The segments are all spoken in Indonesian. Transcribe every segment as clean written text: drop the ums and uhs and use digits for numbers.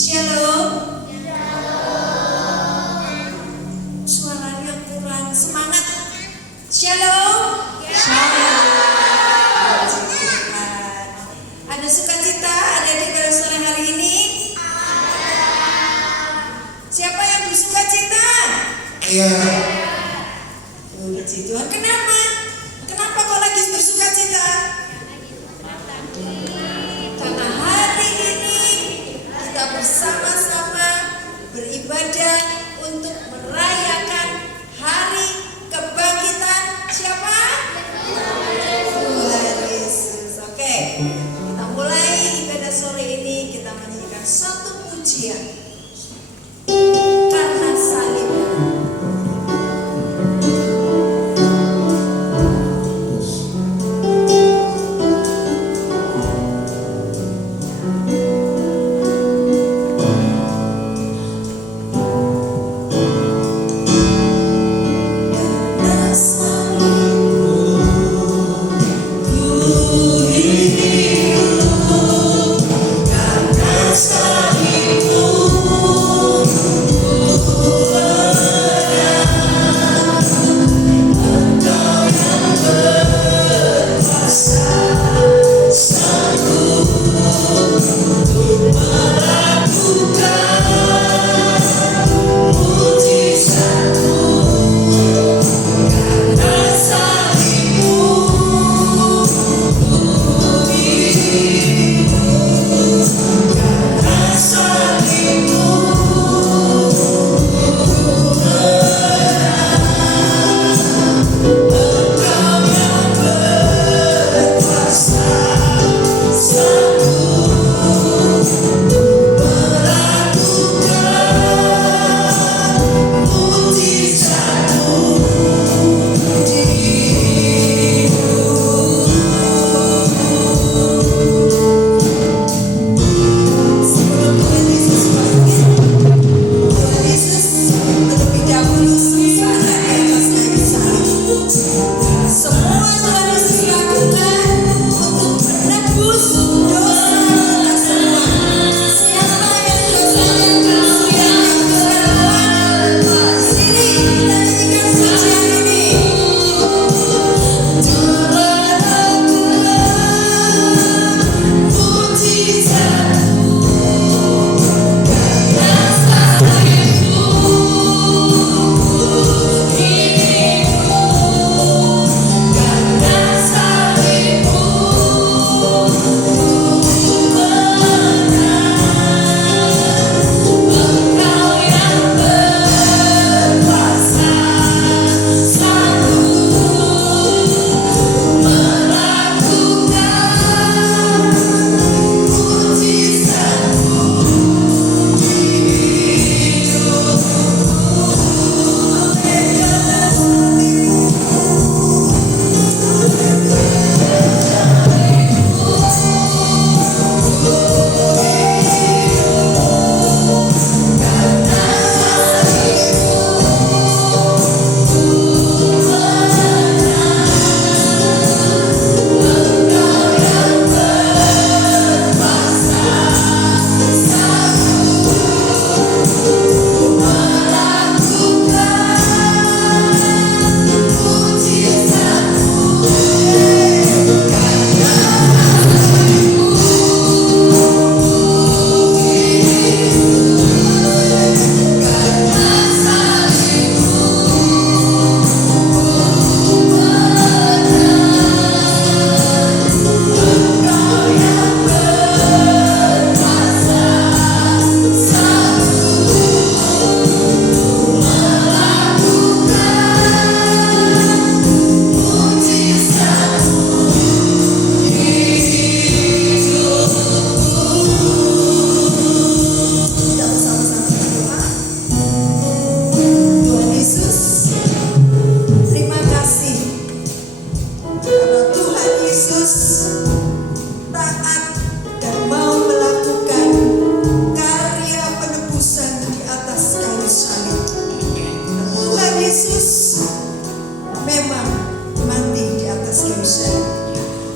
Shalom. Suaranya kurang semangat. Shalom. Shalom. Ada sukacita adik-adik pada sore hari ini? Siapa yang bersukacita? Iya. Puji Tuhan. Kenapa? Kenapa kau lagi bersukacita? Karena hari ini kita bersama-sama beribadah untuk merayakan hari kebangkitan siapa? Tuhan Yesus. Oke, kita mulai ibadah sore ini, kita menyanyikan satu pujian. Karena salib.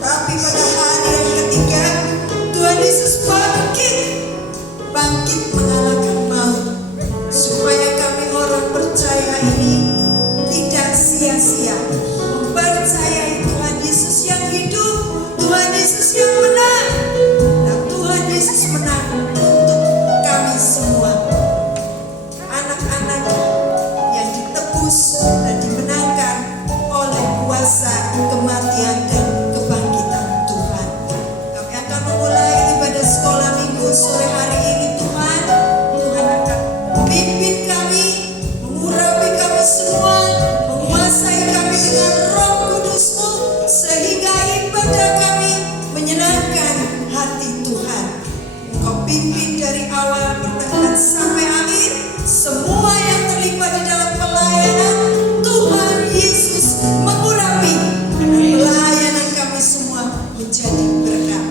Tapi pada hari yang ketiga Tuhan Yesus bangkit hati Tuhan. Engkau pimpin dari awal pertengahan sampai akhir. Semua yang terlibat di dalam pelayanan Tuhan Yesus mengurapi pelayanan kami semua menjadi berkat.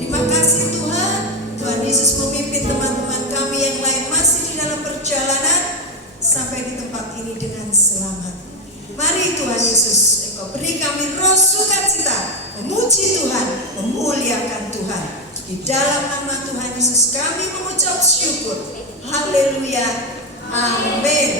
Terima kasih Tuhan. Tuhan Yesus memimpin teman-teman kami yang lain masih di dalam perjalanan sampai di tempat ini dengan selamat. Mari Tuhan Yesus, Engkau beri kami roh sukacita, memuji Tuhan, memuliakan Tuhan. Di dalam nama Tuhan Yesus kami mengucap syukur. Haleluya. Amin.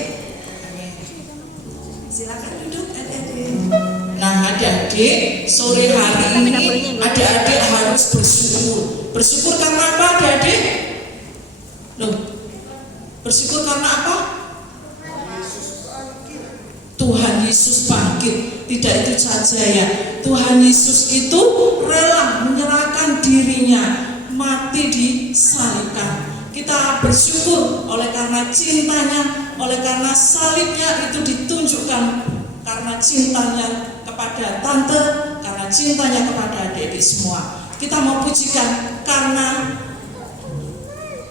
Silakan duduk adik-adik. Nah adik-adik, sore hari ini adik-adik harus bersyukur. Bersyukur karena apa adik-adik? Loh, bersyukur karena apa? Tuhan Yesus bangkit. Tidak itu saja ya, Tuhan Yesus itu rela menyerahkan dirinya, mati disalibkan. Kita bersyukur oleh karena cintanya, oleh karena salibnya itu ditunjukkan karena cintanya kepada tante, karena cintanya kepada adik-adik semua. Kita mau pujikan karena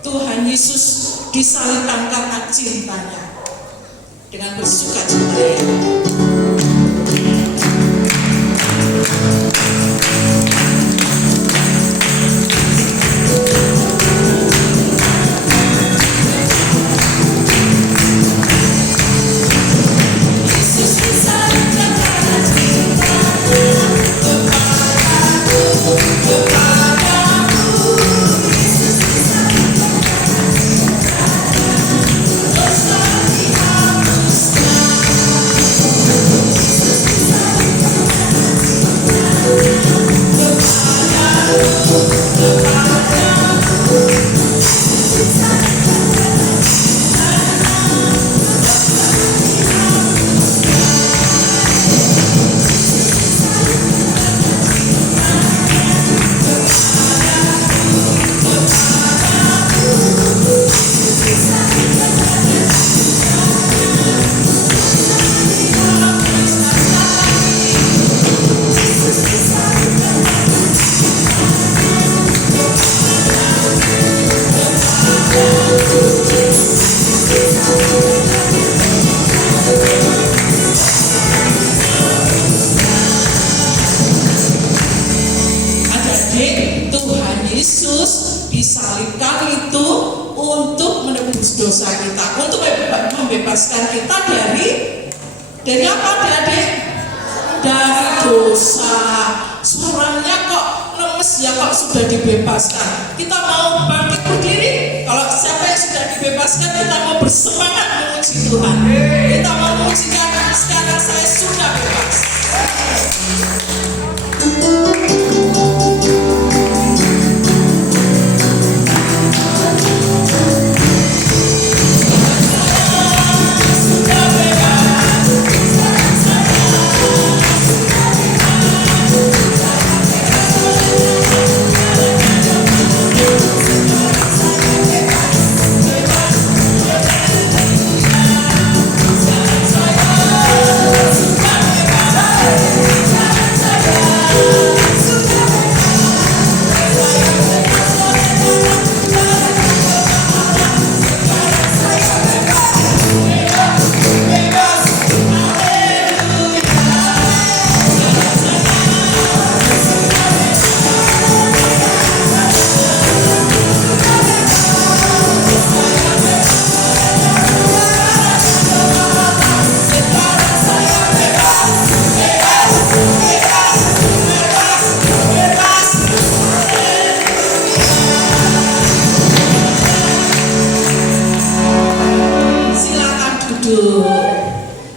Tuhan Yesus disalibkan karena cintanya. Dengan bersukacita ya. Disalibkan itu untuk menebus dosa kita, untuk membebaskan kita dari apa adik-adik? Dari dosa. Suaranya kok lemes ya, kok sudah dibebaskan. Kita mau bangkit berdiri. Kalau siapa yang sudah dibebaskan, kita mau bersemangat memuji Tuhan. Kita mau memujikan sekarang saya sudah bebas.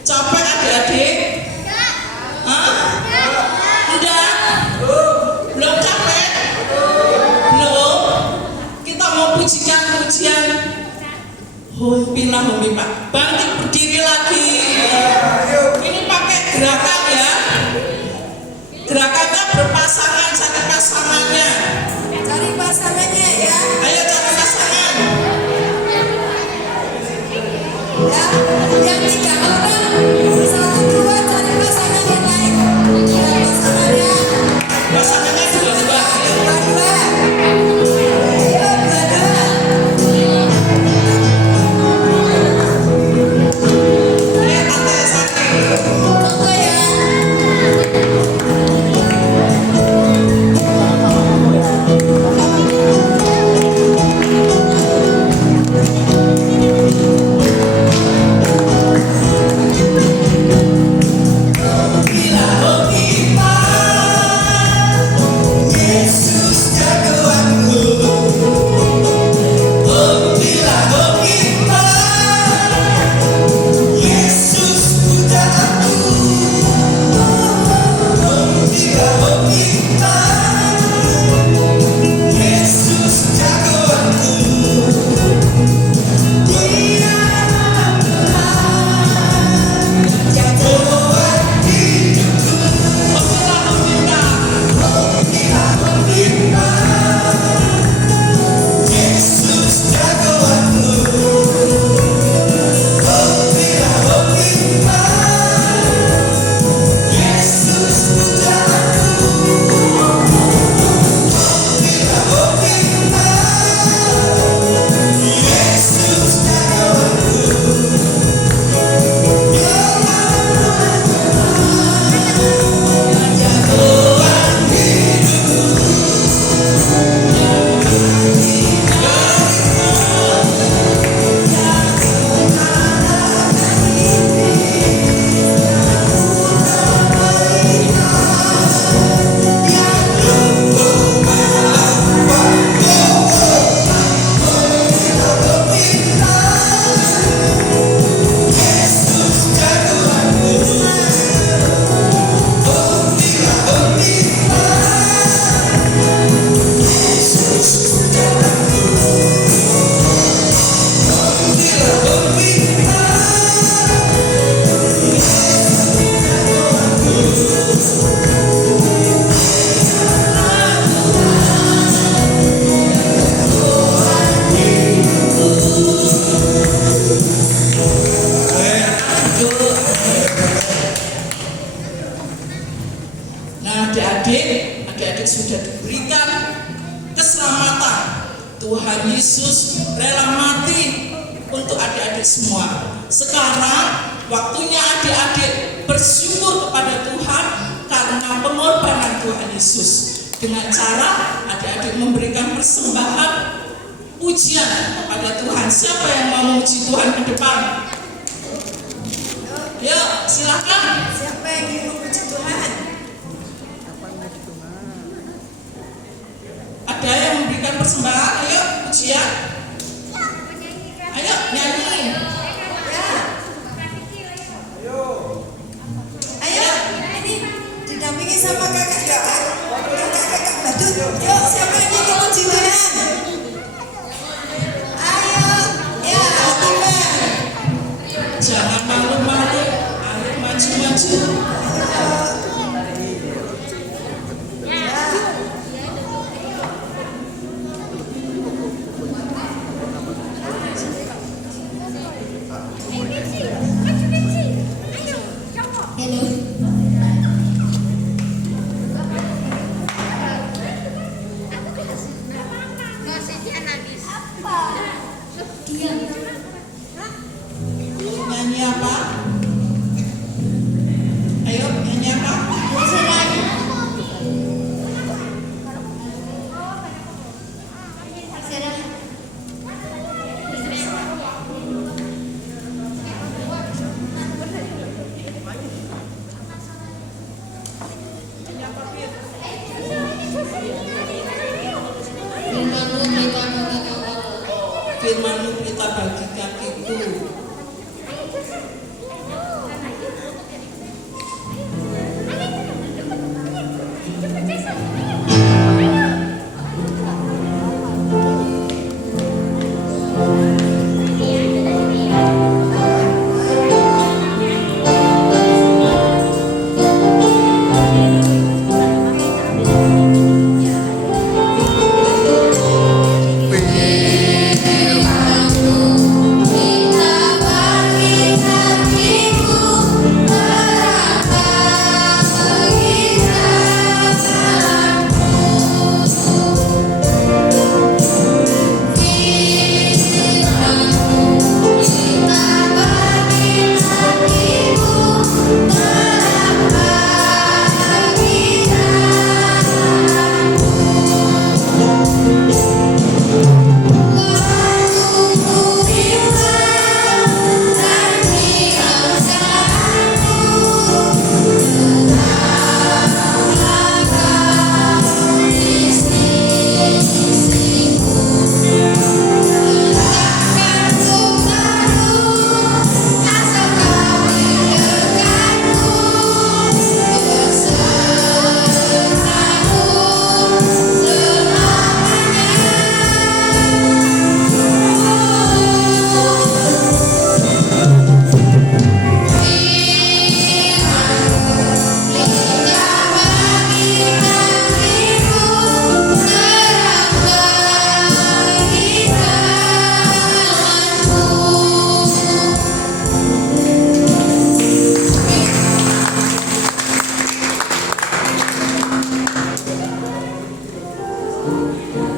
Capek adik-adik? Udah? Belum capek? Belum? Kita mau pujikan pujian Hompina Hompipa. Bangkit berdiri lagi. Ini pakai gerakan ya. Gerakannya berpasangan, cari pasangannya. Cari pasangannya ya. Ayo cari pasangan. Ya, yang 3 orang, 1, 2 cari pasangan yang lain. Ya, pasangannya. Pasangannya dua-dua. Dua-dua. adik-adik sudah diberikan keselamatan. Tuhan Yesus rela mati untuk adik-adik semua. Sekarang waktunya adik-adik bersyukur kepada Tuhan karena pengorbanan Tuhan Yesus. Dengan cara adik-adik memberikan persembahan pujian kepada Tuhan. Siapa yang mau memuji Tuhan ke depan? Yuk, silakan. Siapa yang ingin memuji Tuhan? Ada yang memberikan persembahan? Ayo, pujian. Ayo, nyanyi. Ayo, ini didampingi sama kakak-kakak badut. Yuk, siapa yang ingin memuji Tuhan? Ayo, ya, Tuhan. Jangan malu-malu. Ayo, maju-maju. Nyanyi apa? Ayo, nyanyi apa? Firman-Mu berita bagi kakiku.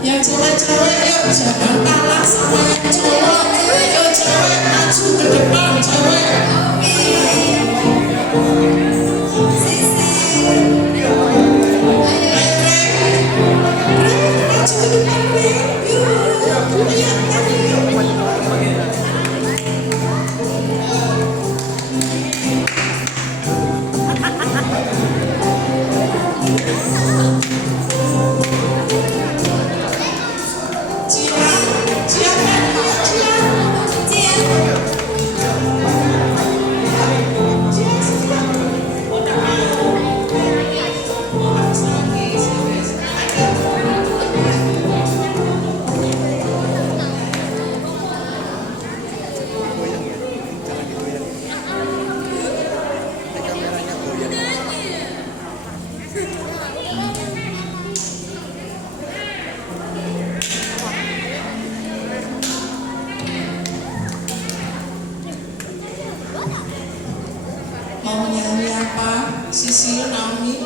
Yang cewek-cewek yuk jangan kalah sama yang cowok. Yuk cewek maju ke depan cewek. Mau nyanyi apa? Sisil, Naomi?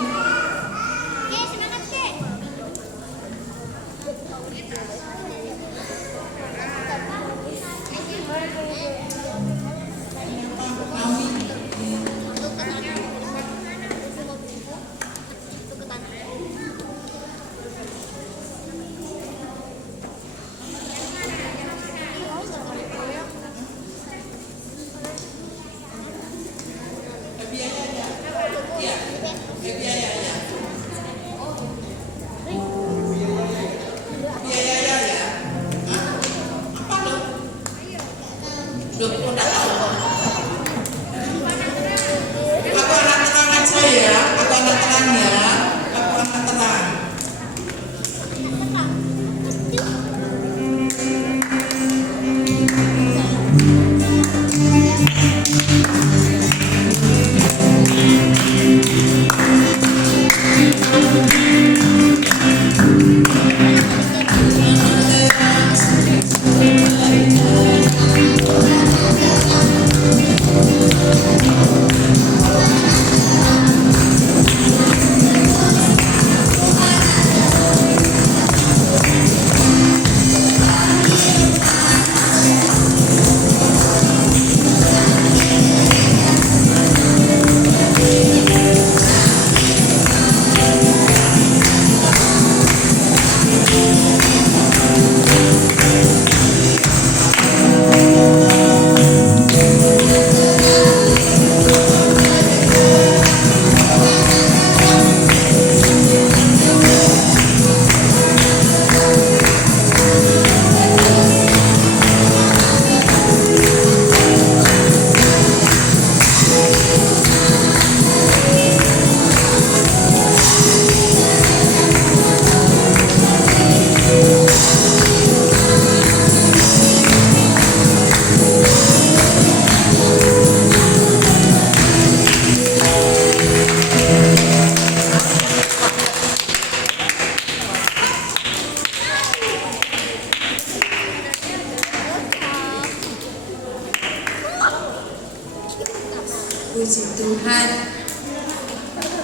Tuhan.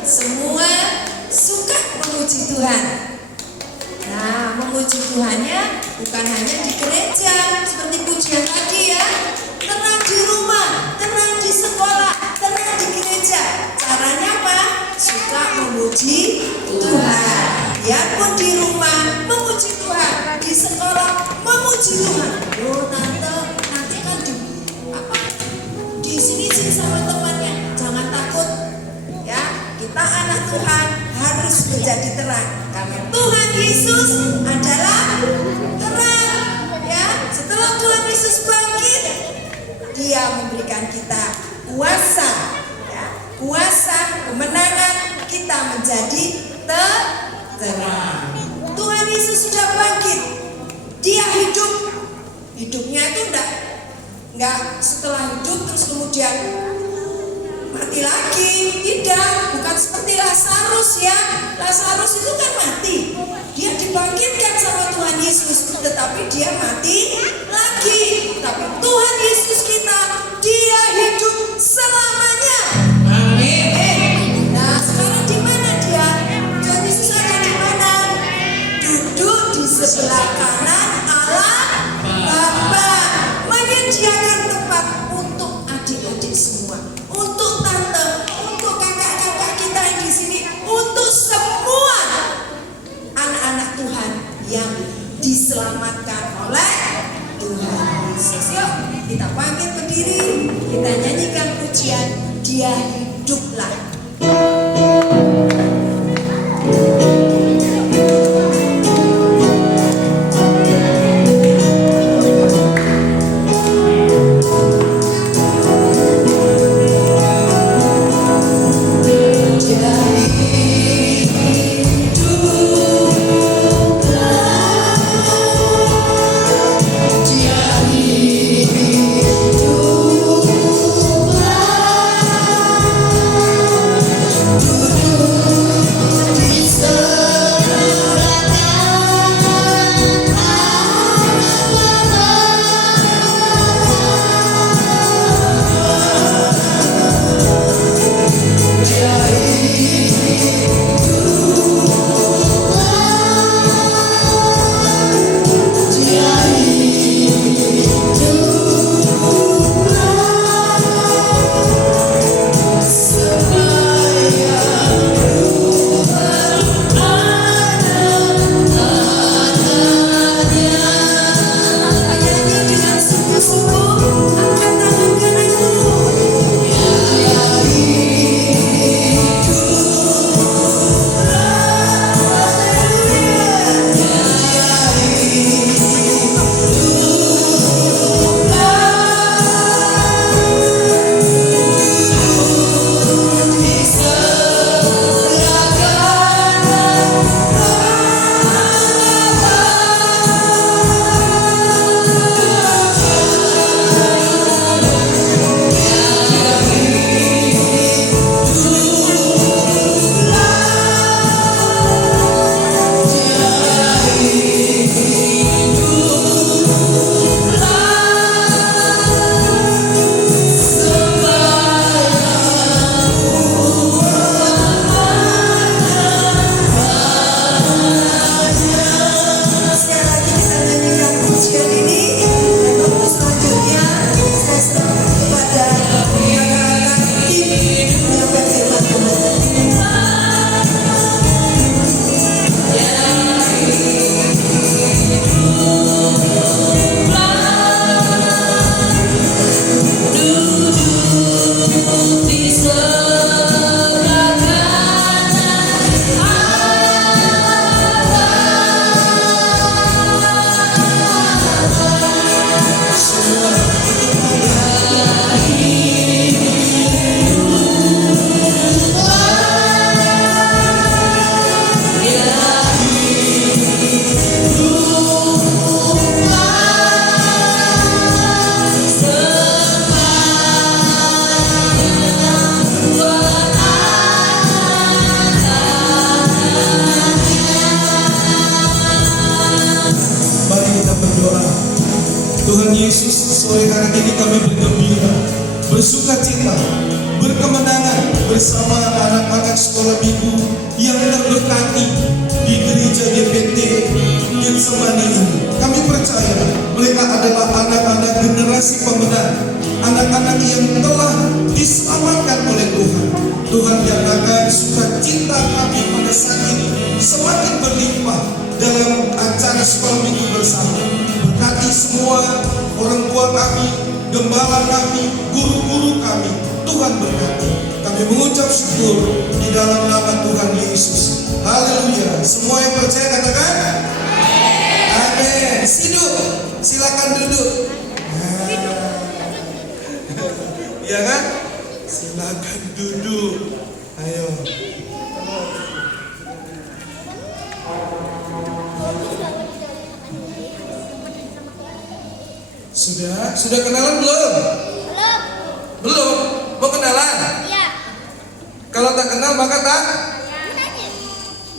Semua suka memuji Tuhan. Nah, memuji Tuhannya bukan hanya di gereja seperti pujian tadi ya. Tenang di rumah, tenang di sekolah, tenang di gereja. Caranya apa? Suka memuji Tuhan. Biarpun di rumah memuji Tuhan, di sekolah memuji Tuhan. Oh tante, nanti kan di sini sama temannya. Jangan takut, ya. Kita anak Tuhan harus menjadi terang. Karena Tuhan Yesus adalah terang, ya. Setelah Tuhan Yesus bangkit, Dia memberikan kita kuasa, ya. Kuasa kemenangan kita menjadi terang. Tuhan Yesus sudah bangkit. Dia hidup. Hidupnya itu enggak setelah hidup terus kemudian mati lagi. Tidak, bukan seperti Lazarus ya. Lazarus itu kan mati. Dia dibangkitkan sama Tuhan Yesus, tetapi dia mati lagi. Tapi Tuhan Yesus kita, Dia hidup selamanya. Amin. Nah, sekarang di mana dia? Tuhan Yesus ada di mana? Duduk di sebelah kanan Allah Bapa, menyediakan tempat untuk adik-adik semua, untuk tante, untuk kakak-kakak kita yang di sini, untuk semua anak-anak Tuhan yang diselamatkan oleh Tuhan Yesus. Yuk, kita bangkit berdiri, kita nyanyikan pujian Dia hiduplah. Tuhan Yesus, sore hari ini kami bergembira, bersuka cita, berkemenangan bersama anak-anak sekolah minggu yang terberkati di gereja GPT Getsemani ini. Kami percaya mereka adalah anak-anak generasi pemenang, anak-anak yang telah diselamatkan oleh Tuhan. Tuhan nyatakan sukacita kami pada saat ini semakin berlimpah dalam acara sekolah minggu bersama. Berkati semua orang tua kami, gembala kami, guru-guru kami. Tuhan berkati. Kami mengucap syukur di dalam nama Tuhan Yesus. Haleluya. Semua yang percaya katakan amin. Silakan duduk. Iya kan? Silakan duduk. Ayo. Sudah kenalan belum? Belum. Mau kenalan? Iya. Kalau tak kenal maka tak?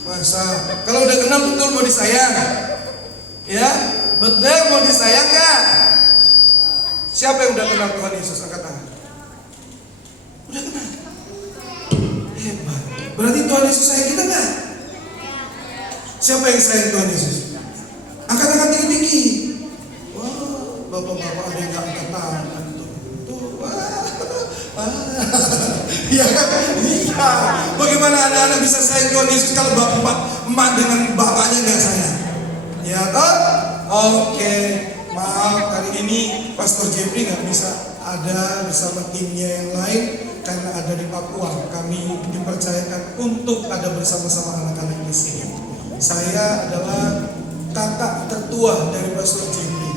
Masa? Kalau udah kenal betul mau disayang? Ya? Betul mau disayang gak? Siapa yang udah kenal Tuhan Yesus? Angkat tangan. Udah kenal? Hebat. Berarti Tuhan Yesus sayang kita gak? Siapa yang sayang Tuhan Yesus? Angkat tangan tinggi-tinggi. Wah, bapak-bapak ada yang gak angkat tangan. Iya kan? Iya. Bagaimana anak-anak bisa sayang Tuhan Yesus kalau bapak emak dengan bapaknya nggak sayang? Ya toh? Oke. Maaf kali ini Pastor Jeffrey nggak bisa ada bersama timnya yang lain karena ada di Papua. Kami dipercayakan untuk ada bersama-sama anak-anak di sini. Saya adalah kakak tertua dari Pastor Jeffrey.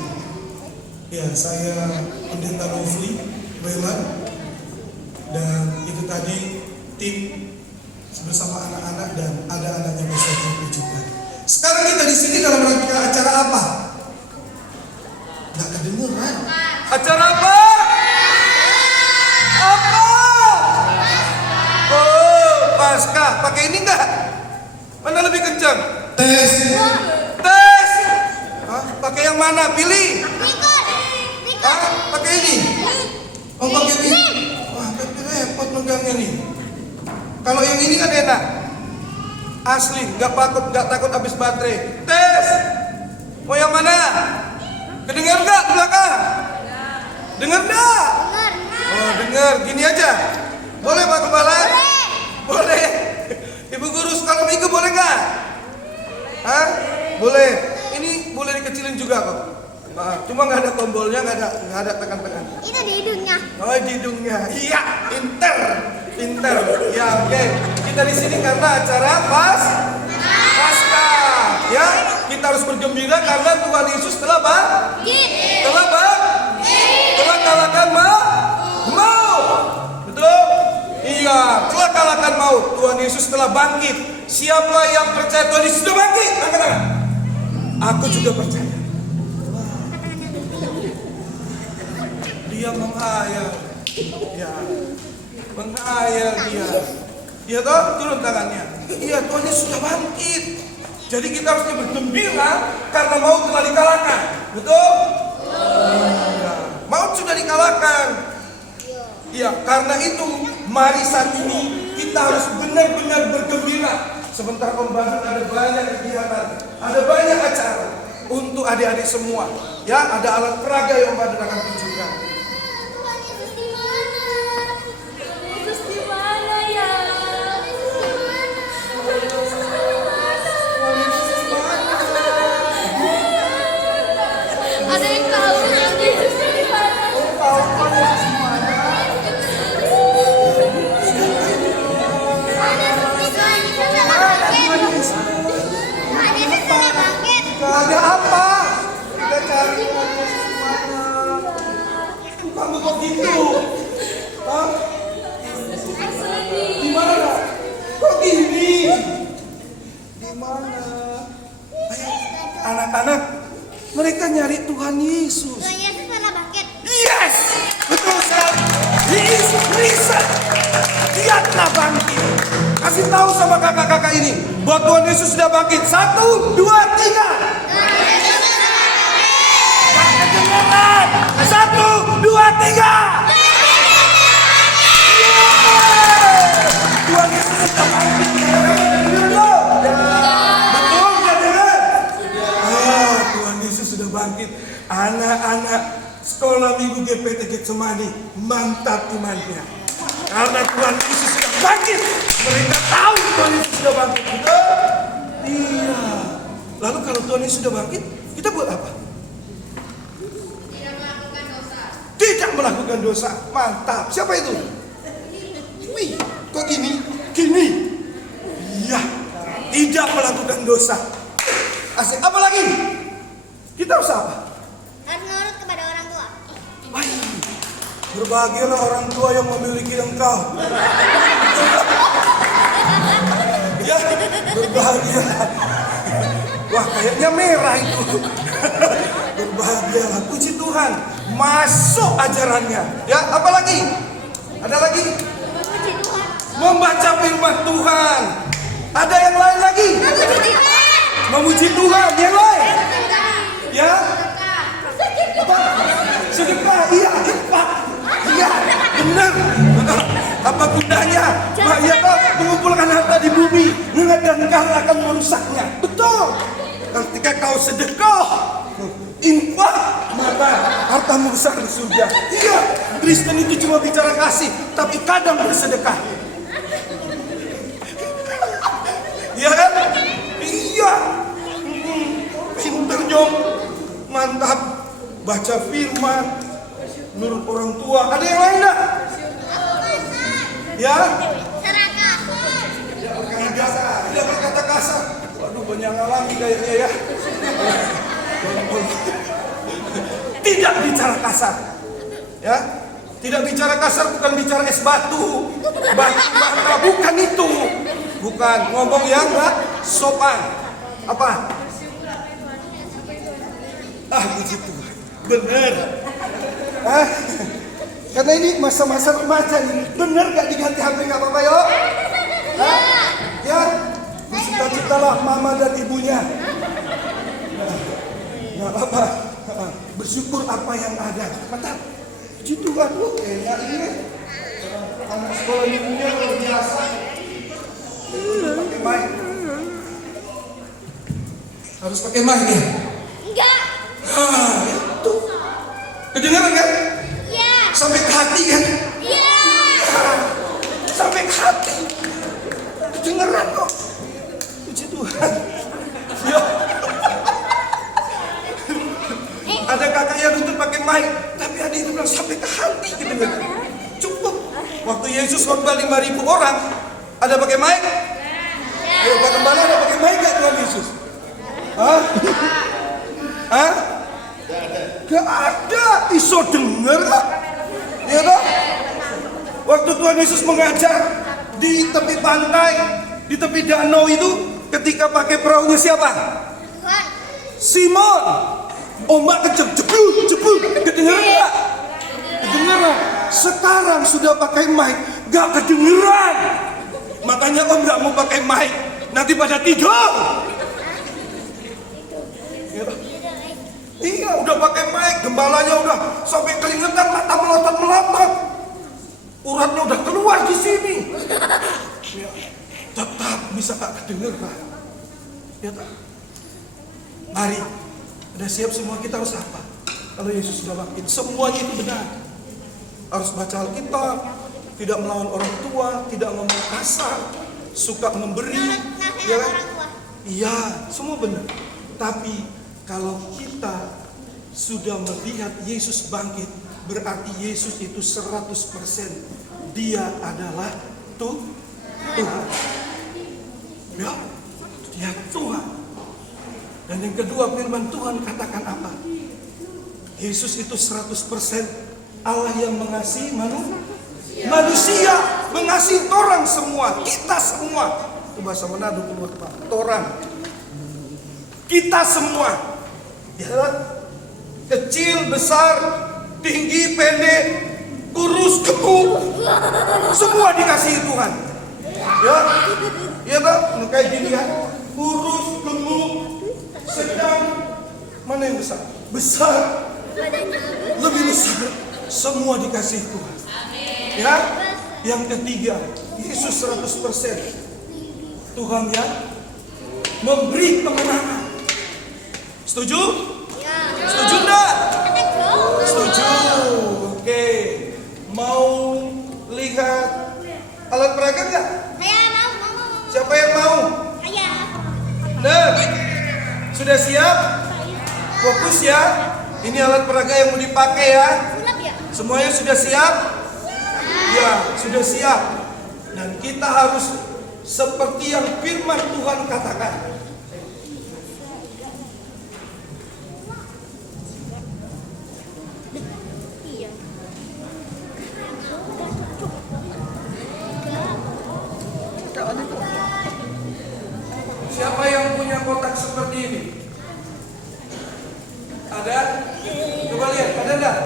Ya, saya Pendeta Lovely Welan. Dan itu tadi tim bersama anak-anak dan ada anaknya Pastor Jeffrey juga. Sekarang kita di sini dalam rangka acara apa? Nggak kedengeran. Acara apa? Apa? Oh, Paskah. Pakai ini nggak? Mana lebih kencang? Tes. Tes. Hah? Pakai yang mana? Pilih. Hah? Pakai ini. Oh, pakai ini. Repot megangnya nih. Kalau yang ini kan enak, asli, nggak takut habis baterai. Tes, mau yang mana? Kedengar nggak di belakang? Dengar nggak? Oh dengar, gini aja. Boleh Pak Gembala? Boleh. Ibu guru sekolah minggu boleh nggak? Hah? Boleh. Ini boleh dikecilin juga kok. Cuma nggak ada tombolnya, nggak ada tekan-tekan. Itu di hidungnya. Oh di hidungnya, iya, pinter. Ya oke. Kita di sini karena acara Paskah. Ya, kita harus bergembira karena Tuhan Yesus telah kalahkan maut. Betul? Iya, telah kalahkan maut. Tuhan Yesus telah bangkit. Siapa yang percaya Tuhan Yesus sudah bangkit? Angkat tangan. Aku juga percaya. Dia menghayal, ya, menghayal dia. Iya toh, turun tangannya. Iya, Tuhan Yesus sudah bangkit. Jadi kita harus bergembira karena maut telah dikalahkan. Betul? Ya, maut sudah dikalahkan. Iya, karena itu mari saat ini kita harus benar-benar bergembira. Sebentar Om Badut ada banyak kegiatan, ada banyak acara untuk adik-adik semua. Ya, ada alat peraga yang Om Badut akan tunjukkan. Ada apa? Kita cari kamu kok gitu? Hah? Di mana? Kok gini? Di mana? Anak-anak, mereka nyari Tuhan Yesus. Tuhan Yesus telah bangkit. Yes, betul sekali. He is risen. Dia telah bangkit. Kasih tahu sama kakak-kakak ini bahwa Tuhan Yesus sudah bangkit. 1, 2, 3. Kedengeran. 1, 2, 3. sudah bangkit. Betul, nggak dengar? Tuhan Yesus sudah bangkit. Anak-anak sekolah minggu GPT Getsemani, mantap imannya. Karena Tuhan Yesus sudah bangkit. Mereka tahu Tuhan Yesus sudah bangkit. Betul? Iya. Lalu kalau Tuhan Yesus sudah bangkit, kita buat apa? Tidak melakukan dosa. Mantap. Siapa itu? Wih, kok gini? Gini. Iya. Tidak melakukan dosa. Asik. Apa lagi? Kita harus apa? Harus nurut kepada orang tua. Baik. Berbahagialah orang tua yang memiliki engkau. Ya, berbahagialah. Wah, kayaknya merah itu. Berbahagialah. Puji Tuhan. Masuk ajarannya. Ya, apa lagi? Ada lagi? Memuji Tuhan. Membaca firman Tuhan. Ada yang lain lagi? Memuji Tuhan. Memuji Tuhan. Yang lain? Ya? Sedekah. Apa? Sedekah. Iya, infak. Iya, benar. Apa gunanya? Ya toh, mengumpulkan harta di bumi, dan karena akan merusaknya. Betul. Ketika kau sedekah, infak, maka hartamu besar di surga. Iya, Kristen itu cuma bicara kasih, tapi kadang bersedekah. Iya kan? Iya. Pinter nyom, mantap. Baca firman, menurut orang tua. Ada yang lain enggak? Ya? Serakah. Tidak berkata kasar. Waduh, banyak ngalami kayaknya ya. Tidak bicara kasar. Ya? Tidak bicara kasar bukan bicara es batu. Batu bukan itu. Bukan ngomong yang enggak sopan. Apa? Begitu. Benar. Karena ini masa-masa remaja ini. Benar gak diganti HP gak apa-apa yuk? Ya? Bercita-citalah mama dan ibunya. Gak apa-apa. Bersyukur apa yang ada. Mantap. Puji Tuhan. Enak ini. Anak sekolah minggunya luar biasa. Pakai mic. Harus pakai mic ya? Enggak. Itu. Kedengaran kan? Iya. Sampai ke hati kan? Iya. Sampai ke hati. Kedengaran kok. Puji Tuhan. Ya. Ada kakak yang untuk pakai mic, tapi ada itu bilang sampai ke hati kedengaran. Cukup. Waktu Yesus khotbah 5.000 orang, ada pakai mic? Ayo Pak Gembala, ada pakai mic gak Tuhan Yesus? Hah? Hah? Gak ada. Iso denger kok. Iya toh? Waktu Tuhan Yesus mengajar di tepi pantai, di tepi danau itu, ketika pakai perahunya siapa? Tuhan. Simon. Ombak kenceng, jebul. Kedengeran gak? Kedengeran. Sekarang sudah pakai mic, gak kedengeran. Makanya Om gak mau pakai mic, nanti pada tidur. Iya, udah pakai mic, gembalanya udah sampai keringetan, mata melotot. Uratnya udah keluar di sini. Ya, tetap bisa gak kedengeran. Ya, mari, udah siap semua, kita harus apa? Kalau Yesus sudah bangkit, semuanya itu benar. Harus baca Alkitab, tidak melawan orang tua, tidak ngomong kasar, suka memberi, ya kan? Iya, semua benar. Tapi kalau kita sudah melihat Yesus bangkit, berarti Yesus itu 100%. Dia adalah Tuhan. Ya, dia Tuhan. Dan yang kedua, firman Tuhan katakan apa? Yesus itu 100% Allah yang mengasihi manusia, mengasihi orang semua, kita semua. Itu bahasa Manado keluar Pak. Orang. Kita semua. Ya, kecil, besar, tinggi, pendek, kurus, gemuk, semua dikasihi Tuhan. Ya, ya Pak, kayak gini kan, kurus, gemuk, sedang, mana yang besar? Besar, lebih besar, semua dikasihi Tuhan. Ya, yang ketiga, Yesus 100%. Tuhan yang memberi kemenangan. Setuju? Setuju enggak? Setuju. Oke. Mau lihat alat peraga enggak? Saya mau. Siapa yang mau? Saya. Nah, sudah siap? Fokus ya. Ini alat peraga yang mau dipakai ya. Sulap ya? Semuanya sudah siap? Ya, sudah siap. Dan kita harus seperti yang firman Tuhan katakan. Iya. Siapa yang punya kotak seperti ini? Ada? Coba lihat, ada enggak?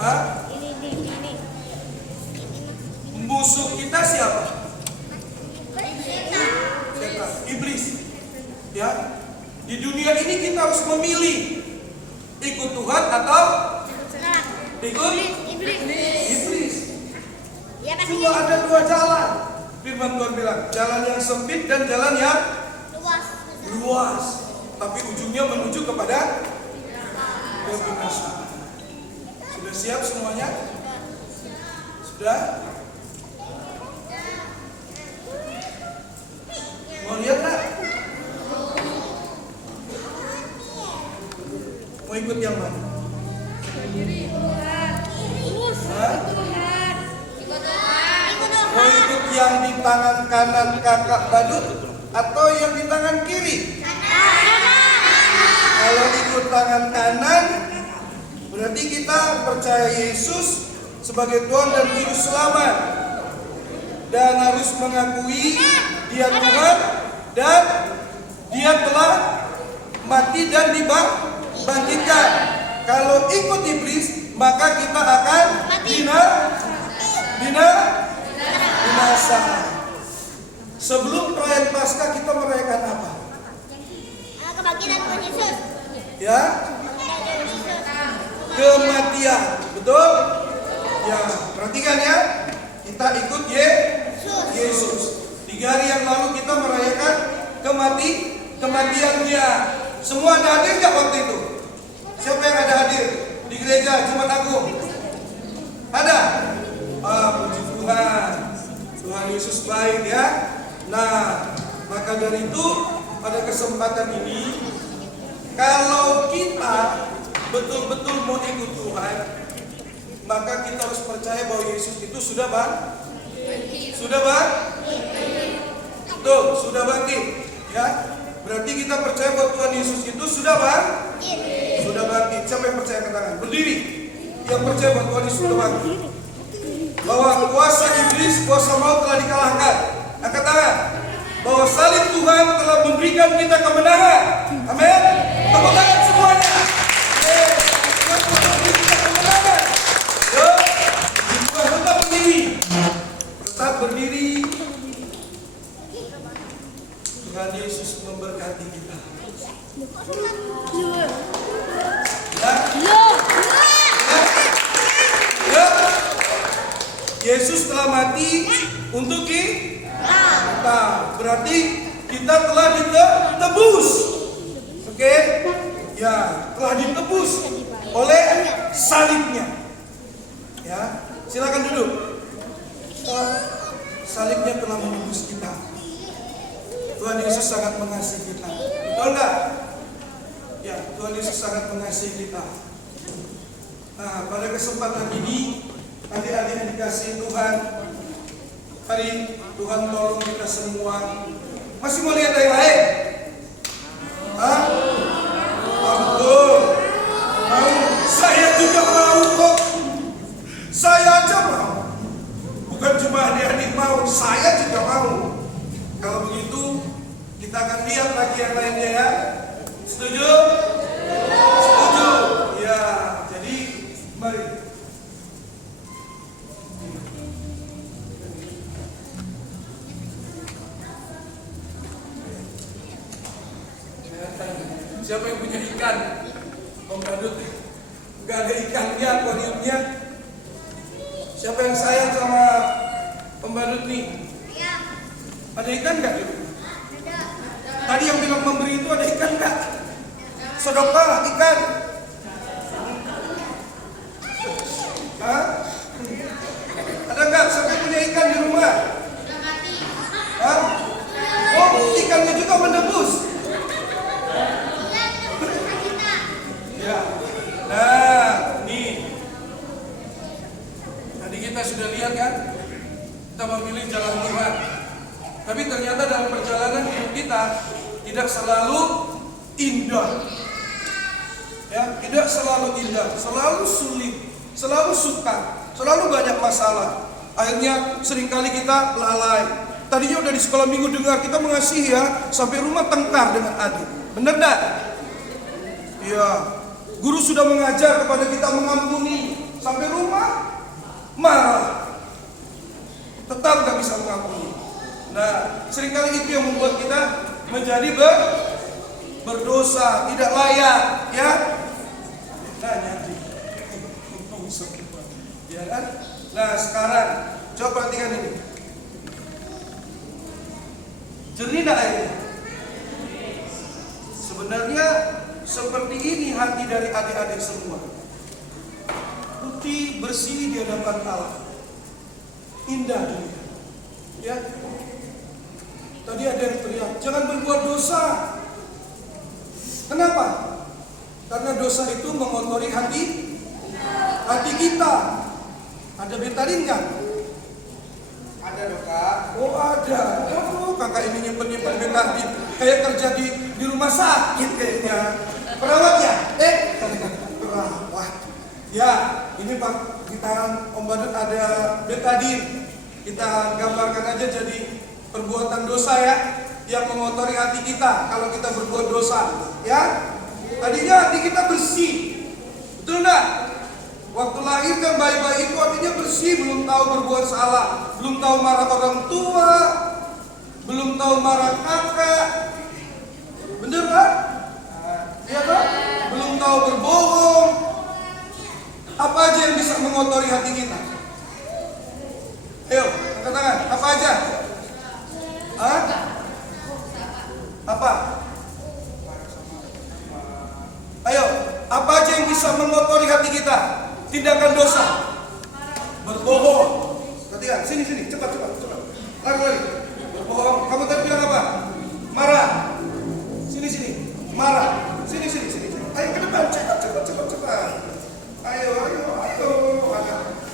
Hah? Ini. Musuh kita siapa? Setan, iblis. Ya. Di dunia ini kita harus memilih ikut Tuhan atau ikut iblis. Ya pasti. Cuma ada dua jalan. Firman Tuhan bilang, jalan yang sempit dan jalan yang luas. Tapi ujungnya menuju kepada kebinasaan. Sudah siap semuanya? Sudah? Mau lihat nggak? Mau ikut yang mana? Hah? Mau ikut yang di tangan kanan kakak badut atau yang di tangan kiri? Kalau ikut tangan kanan, berarti kita percaya Yesus sebagai Tuhan dan Juru Selamat, dan harus mengakui Dia Tuhan dan Dia telah mati dan dibangkitkan. Kalau ikut iblis, maka kita akan binasa. Sebelum perayaan Paskah kita merayakan apa? Kebangkitan Tuhan Yesus. Ya, kematian, betul? Ya, perhatikan ya. Kita ikut Yesus. 3 hari yang lalu kita merayakan kematian Dia. Semua ada hadir nggak waktu itu? Siapa yang ada hadir di gereja Jumat Agung? Ada? Puji Tuhan. Tuhan Yesus baik ya. Nah, maka dari itu pada kesempatan ini, kalau kita betul-betul mau ikut Tuhan, maka kita harus percaya bahwa Yesus itu sudah bangkit. Sudah bangkit. Ya, berarti kita percaya bahwa Tuhan Yesus itu sudah bangkit. Siapa yang percaya, angkat tangan? Berdiri. Yang percaya bahwa Tuhan Yesus sudah bangkit. Bahwa kuasa iblis, kuasa maut telah dikalahkan. Angkat tangan. Bahwa salib Tuhan telah memberikan kita kemenangan. Amin. Tepuk tangan semuanya. Tuhan telah memberi kita kemenangan. Yuk, Tuhan tetap berdiri. Tetap berdiri. Tuhan Yesus memberkati kita. Ya. Yesus telah mati untuk kita. Berarti kita telah ditebus. Oke? Ya, telah ditebus oleh salibnya. Ya, silakan duduk. Salibnya telah menebus kita. Tuhan Yesus sangat mengasihi kita. Betul enggak? Ya, Tuhan Yesus sangat mengasihi kita. Nah, pada kesempatan ini, adik-adik yang dikasihi Tuhan, mari Tuhan tolong kita semua. Masih mau lihat yang lain? Hah? Betul. Mau? Saya juga mau kok. Saya aja mau. Bukan cuma adik-adik mau, saya juga mau. Kalau begitu, kita akan lihat lagi yang lainnya ya. Setuju? Setuju? Ya, jadi mari. Siapa yang punya ikan? Om Badut. Gak ada ikannya, akuariumnya. Siapa yang sayang sama Om Badut nih? Ada ikan nggak? Tadi yang bilang memberi itu ada ikan nggak? Sedekah ikan. Hah? Ada nggak? Siapa yang punya ikan di rumah? Hah? Oh, ikannya juga menebus. Ya. Nah, nih. Tadi kita sudah lihat kan? Kita memilih jalan Tuhan. Tapi ternyata dalam perjalanan hidup kita tidak selalu indah. Ya, tidak selalu indah, selalu sulit, selalu sukar, selalu banyak masalah. Akhirnya seringkali kita lalai. Tadinya udah di sekolah minggu dengar kita mengasihi ya, sampai rumah tengkar dengan adik. Benar enggak? Iya. Guru sudah mengajar kepada kita mengampuni, sampai rumah marah. Tetap gak bisa mengampuni. Nah, seringkali itu yang membuat kita menjadi berdosa, tidak layak, ya. Nah, nyari. Ya kan? Nah, sekarang coba perhatikan ini. Jernih enggak airnya? Sebenarnya seperti ini hati dari adik-adik semua. Putih, bersih di hadapan Allah. Indah dilihat. Ya. Tadi ada yang teriak, jangan berbuat dosa. Kenapa? Karena dosa itu mengotori hati kita. Ada betadin kan? Ada dong kak. Oh ada. Oh kakak ini nyimpen betadin. Kayak kerja di rumah sakit kayaknya. Perawat ya? Perawat. Ya, ini Pak, kita Om Badut ada betadin. Kita gambarkan aja jadi perbuatan dosa ya, yang mengotori hati kita kalau kita berbuat dosa, ya. Tadinya hati kita bersih, betul enggak? Waktu lahir kan bayi-bayi itu hatinya bersih, belum tahu berbuat salah, belum tahu marah orang tua, belum tahu marah kakak, bener kan? Iya kan? Belum tahu berbohong. Apa aja yang bisa mengotori hati kita? Ayo, angkat tangan. Apa aja? Hah? Apa? Ayo, apa aja yang bisa mengotori hati kita? Tindakan dosa. Berbohong. Perhatikan, sini, cepat. Lari. Berbohong. Kamu tadi bilang apa? Marah. Sini. Marah. Sini. Ayo ke depan, cepat. Ayo.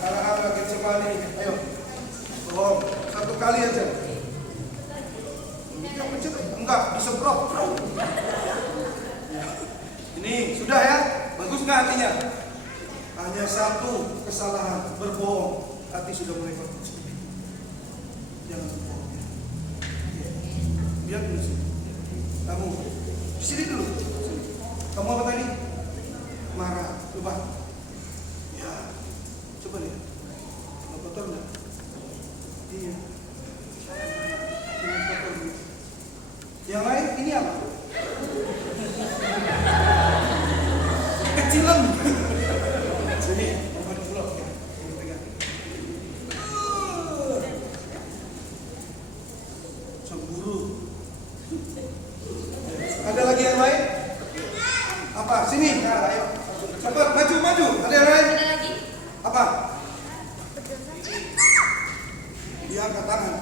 Anak-anak lagi semani. Ayo. Bohong. Satu kali aja. Enggak, disemprot. Ini sudah ya, bagus nggak hatinya? Hanya satu kesalahan, berbohong. Hati sudah mulai bagus. Jangan berbohong. Biar dulu sini. Kamu di sini dulu. Kamu apa tadi? Marah, coba. Ya, coba lihat. Mau kotor nggak? Iya. Yang lain ini apa? Kecilan. Sini, mau dulu. Ini pegang. Cemburu. Ada lagi yang lain? Apa? Sini. Nah, ayo. Cepat maju. Ada yang lain? Ada lagi? Apa? Dia angkat tangan.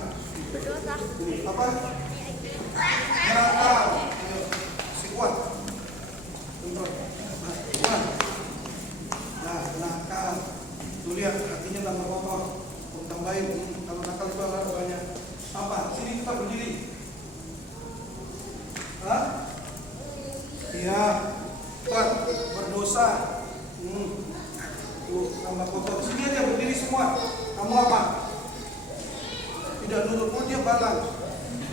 Berdosa. Apa? Nakal. Si kuat. Kontrol. Kuat. Nah, nakal. Tuh lihat hatinya tambah kotor. Tambahin. Kalau nakal itu ada banyak. Apa? Sini kita berdiri. Hah? Iya. Kuat. Berdosa. Tuh tambah kotor. Sini aja berdiri semua. Kamu apa? Tidak nurut. Oh dia balas.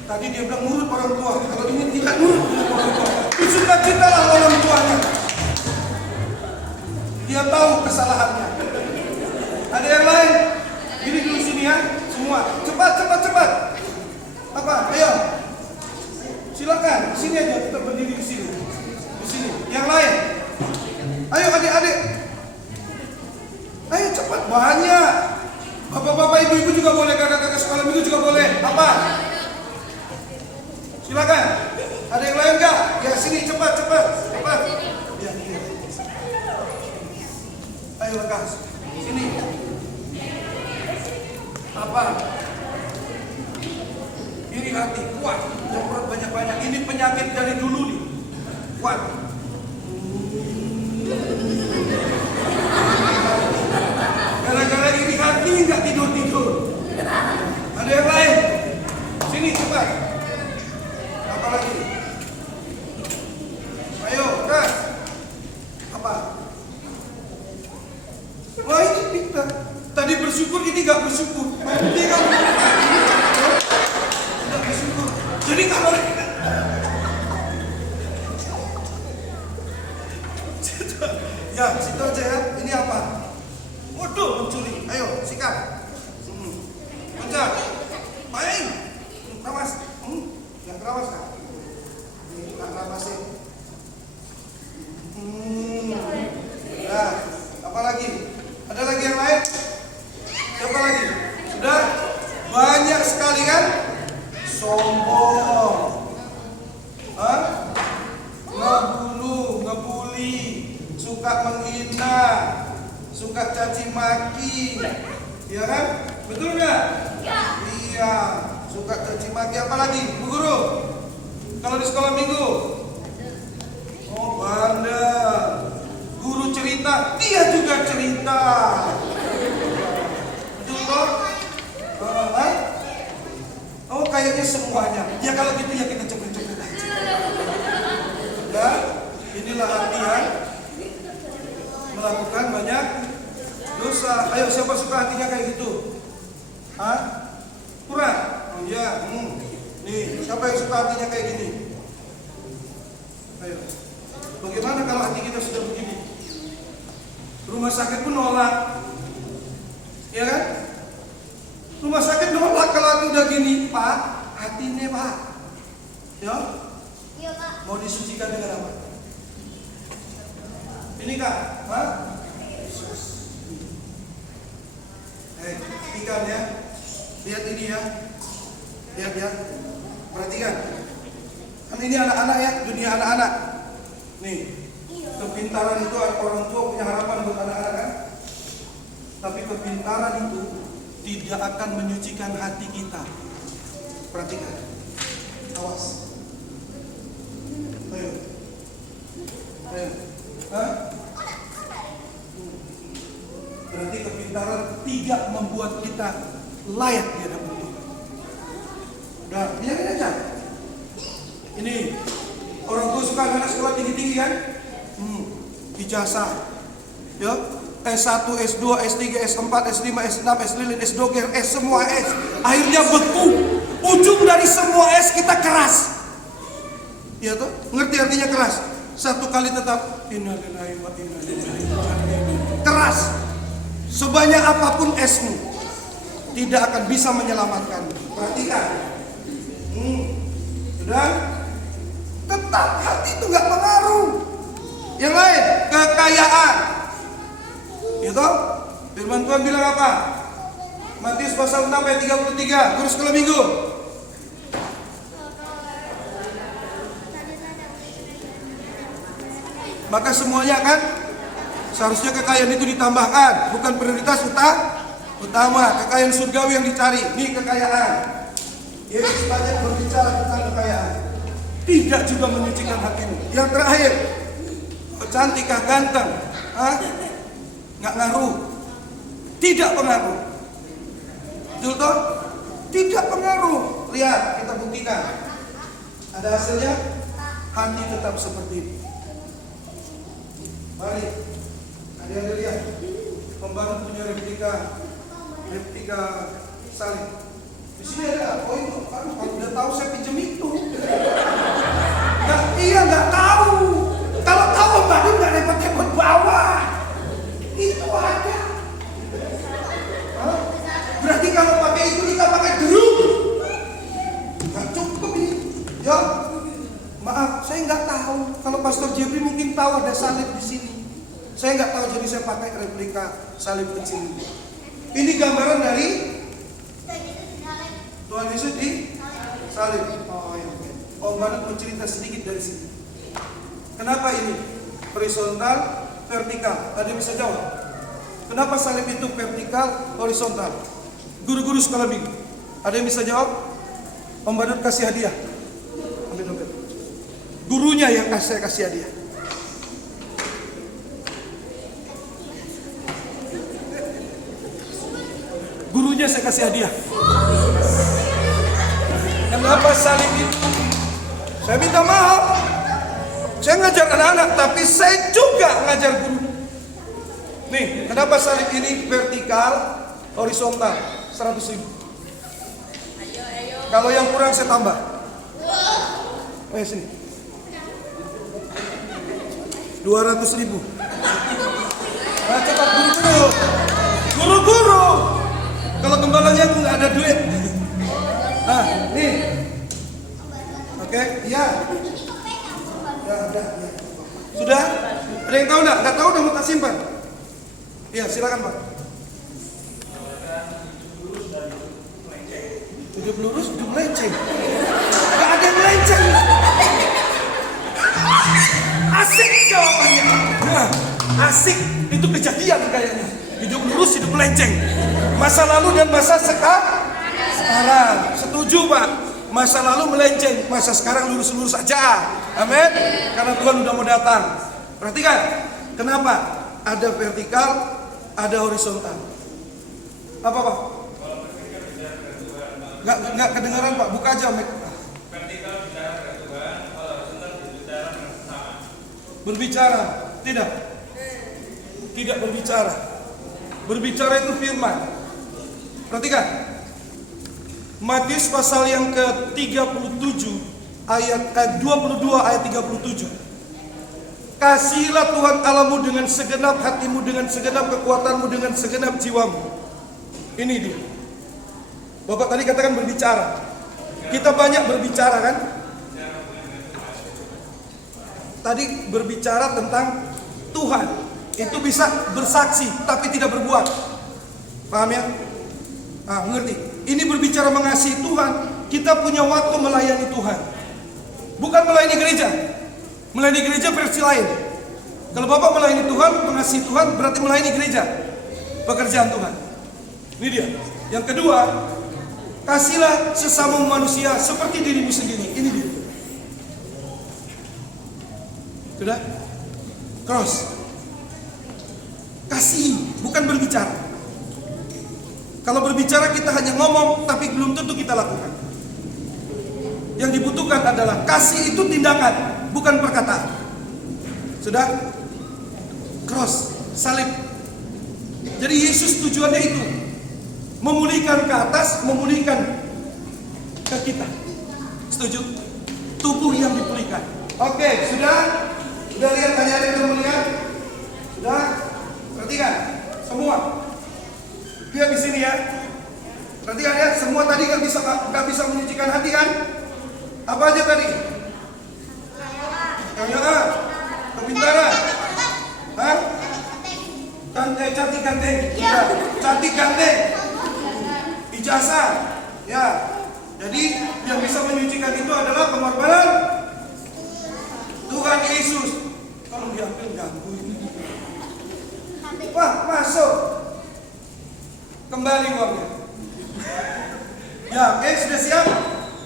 Tadi dia bilang nurut orang tua. Kalau ini tidak nurut orang tua. Sukacitalah orang tuanya. Dia tahu kesalahannya. Ada yang lain? Diri dulu sini ya. Semua. Cepat. Apa? Ayo. Silakan. Sini aja. Kita berdiri di sini. Di sini. Yang lain. Ayo adik-adik. Ayo cepat. Banyak. Bapak-bapak, ibu-ibu juga boleh. Kakak-kakak sekolah minggu juga boleh. Apa? Silakan. Ada yang lain nggak? Ya sini cepat. Ya, iya. Ayo lekas. Sini. Apa? Iri hati kuat, nyemprot banyak-banyak. Ini penyakit dari dulu nih. Kuat. Gara-gara iri hati nggak tidur. Ada yang lain? Sini cepat. Apa lagi? Ayo, kas. Apa? Wah ini pintar. Tadi bersyukur, ini nggak bersyukur. Ini nggak bersyukur. Jadi kalau ya situ aja ya. Ini apa? Waduh, mencuri. Ayo, sikat. Pencet. Main. Keramas. Yang keramas kan? Nggak keramas sih. Nah, apa lagi? Ada lagi yang lain? Siapa lagi? Sudah? Banyak sekali kan? Sombong. Hah? Ngebunuh, ngebully, suka menghina, suka caci maki. Iya kan? Betul nggak? Iya, suka caci maki. Apa lagi, Bu Guru? Kalau di sekolah minggu? Oh, bandel. Guru cerita, dia juga cerita. Betul toh? Oh, kayaknya semuanya. Ya kalau gitu ya kita coba-coba aja. Ya, inilah hati yang melakukan banyak dosa. Ayo, siapa suka hatinya kayak gitu? Hah? Kurang? Oh iya. Nih, siapa yang suka hatinya kayak gini? Ayo. Bagaimana kalau hati kita sudah begini? Rumah sakit pun nolak. Ya kan? Rumah sakit nolak kalau hati udah gini. Pak, hati ini Pak. Ya? Iya, Pak. Mau disucikan dengan apa? Ini Kak, Hah? Perhatikan ya. Lihat ini ya. Lihat ya. Perhatikan. Kan ini anak-anak ya, dunia anak-anak. Nih, kepintaran itu orang tua punya harapan buat anak-anak kan? Tapi kepintaran itu tidak akan menyucikan hati kita. Perhatikan. Awas. Ayo. Hah? Berarti kepintaran tidak membuat kita layak di hadapan Tuhan. Udah, biarin aja. Ini orang tua suka anak sekolah tinggi-tinggi kan? Ijazah. Ya, S1, S2, S3, S4, S5, S6, S5, S2, S semua S. Akhirnya beku. Ujung dari semua S kita keras. Ya tuh, ngerti artinya keras? Satu kali tetap innalillahi wa inna ilaihi raji'un. Keras. Sebanyak apapun esmu tidak akan bisa menyelamatkan. Perhatikan. Sudah? Tetap hati itu nggak pengaruh. Yang lain, kekayaan. Itu firman Tuhan bilang apa? Matius pasal 6 ayat 33, Guru sekolah minggu. Maka semuanya kan seharusnya kekayaan itu ditambahkan, bukan prioritas utama. Kekayaan surgawi yang dicari. Ini kekayaan. Yesus banyak berbicara tentang kekayaan. Tidak juga menyucikan hatimu. Yang terakhir, cantikkah, ganteng? Nggak ngaruh. Tidak pengaruh. Betul toh? Tidak pengaruh. Lihat, kita buktikan. Ada hasilnya? Hati tetap seperti ini. Mari. Ada lihat. Pembantu punya replika salib. Di sini ada. Oh itu. Aduh, kalau udah tahu saya pinjam itu. Nggak tahu. Kalau tahu baru nggak repot-repot bawa. Itu ada. Berarti kalau pakai itu kita pakai drum. Nggak cukup ini. Ya. Maaf, saya nggak tahu. Kalau Pastor Jeffrey mungkin tahu ada salib di sini. Saya nggak tahu, jadi saya pakai replika salib kecil ini. Ini gambaran dari Tuhan Yesus di salib. Oh ya. Om Badut mau cerita sedikit dari sini. Kenapa ini horizontal, vertikal? Ada yang bisa jawab? Kenapa salib itu vertikal, horizontal? Guru-guru sekolah minggu, ada yang bisa jawab? Om Badut kasih hadiah. Ambil dompet. Gurunya yang saya kasih hadiah. Gurunya saya kasih hadiah. Kenapa salib itu? Saya minta maaf. Saya ngajar anak-anak, tapi saya juga ngajar guru. Nih, kenapa salib ini vertikal, horizontal? 100.000. Kalau yang kurang saya tambah. Ayo sini. 200.000. Nah, cepat guru-guru. Guru-guru. Kalau gembalanya aku nggak ada duit. Nah, nih. Oke, iya. Ya, ada. Sudah? Ada yang tahu nggak? Nggak tahu udah mau tak simpan. Iya, silakan Pak. 7 lurus, 7 melenceng. Nggak ada yang melenceng. Asik jawabannya. Nah, asik. Itu kejadian kayaknya. Hidup lurus, hidup melenceng. Masa lalu dan masa sekarang. Setuju Pak. Masa lalu melenceng, masa sekarang lurus-lurus saja. Amin. Karena Tuhan udah mau datang. Perhatikan. Kenapa? Ada vertikal, ada horizontal. Apa Pak? Nggak kedengaran Pak. Buka aja mic. Vertikal bicara ke Tuhan, horizontal berbicara bersama. Berbicara, tidak. Tidak berbicara. Berbicara itu firman. Perhatikan. Matius pasal yang ke-37 ayat 22 ayat 37. Kasihilah Tuhan Allahmu dengan segenap hatimu, dengan segenap kekuatanmu, dengan segenap jiwamu. Ini dia. Bapak tadi katakan berbicara. Kita banyak berbicara kan? Tadi berbicara tentang Tuhan. Itu bisa bersaksi tapi tidak berbuat. Paham ya? Ah, mengerti? Ini berbicara mengasihi Tuhan. Kita punya waktu melayani Tuhan. Bukan melayani gereja. Melayani gereja versi lain. Kalau Bapak melayani Tuhan, mengasihi Tuhan, berarti melayani gereja. Pekerjaan Tuhan. Ini dia. Yang kedua, kasihlah sesama manusia seperti dirimu sendiri. Ini dia. Sudah? Cross. Kasih, bukan berbicara. Kalau berbicara kita hanya ngomong, tapi belum tentu kita lakukan. Yang dibutuhkan adalah kasih itu tindakan, bukan perkataan. Sudah? Cross, salib. Jadi Yesus tujuannya itu memulihkan ke atas, memulihkan ke kita. Setuju? Tubuh yang dipulihkan. Oke, sudah? Sudah lihat ajaran yang melihat? Sudah? Perhatikan, semua. Lihat di sini ya. Perhatikan ya, semua tadi nggak bisa menyucikan hati kan? Apa aja tadi? Kayaan, kepintaran, hah? Cantik ganteng, ya. Cantik ganteng, ijazah, ya. Jadi yang bisa menyucikan itu adalah pengorbanan Tuhan Yesus. Kalau diambil ganggu ini. Wah, masuk. Kembali uangnya. Ya, oke, sudah siap?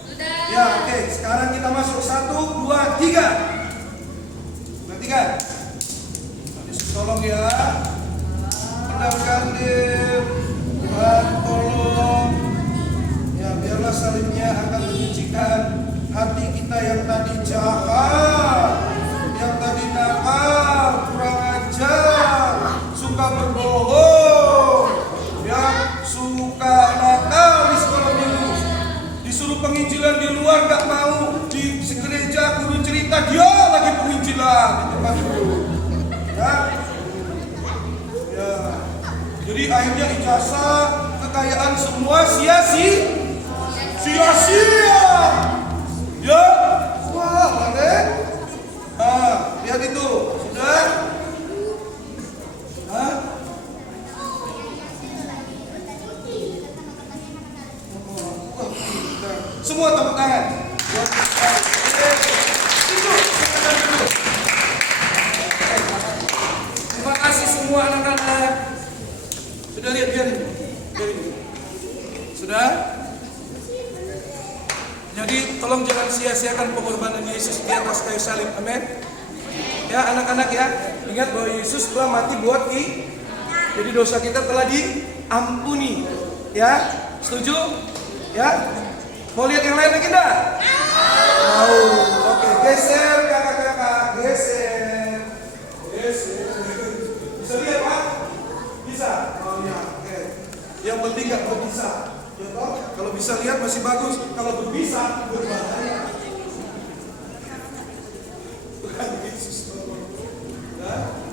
Sudah. Ya, oke. Sekarang kita masuk 1, 2, 3. Perhatikan. Yesus tolong ya. Pedangkan dir. Tuhan tolong. Ya, biarlah salibnya akan menyucikan hati kita yang tadi jahat, yang tadi nakal, kurang ajar, suka berbohong, yang suka nakal di sekolah minggu, disuruh penginjilan di luar gak mau, di gereja guru cerita dia lagi penginjilan di depan guru. Ya. Jadi akhirnya ijazah, kekayaan semua sia-sia. Ya, wah, mana? Lihat itu, sudah? Semua tepuk tangan. sia-siakan pengorbanan Yesus di atas kayu salib. Amin. Ya anak-anak ya, ingat bahwa Yesus telah mati buat kita. Jadi dosa kita telah diampuni. Ya, setuju? Ya. Mau lihat yang lain lagi enggak? Mau. Oke, geser kakak-kakak, geser. Geser. Bisa lihat Pak? Bisa. Oh ya, oke. Yang penting nggak berbisa. Ya toh? Kalau bisa lihat masih bagus. Kalau berbisa berbahaya. Bukan Yesus. Nah.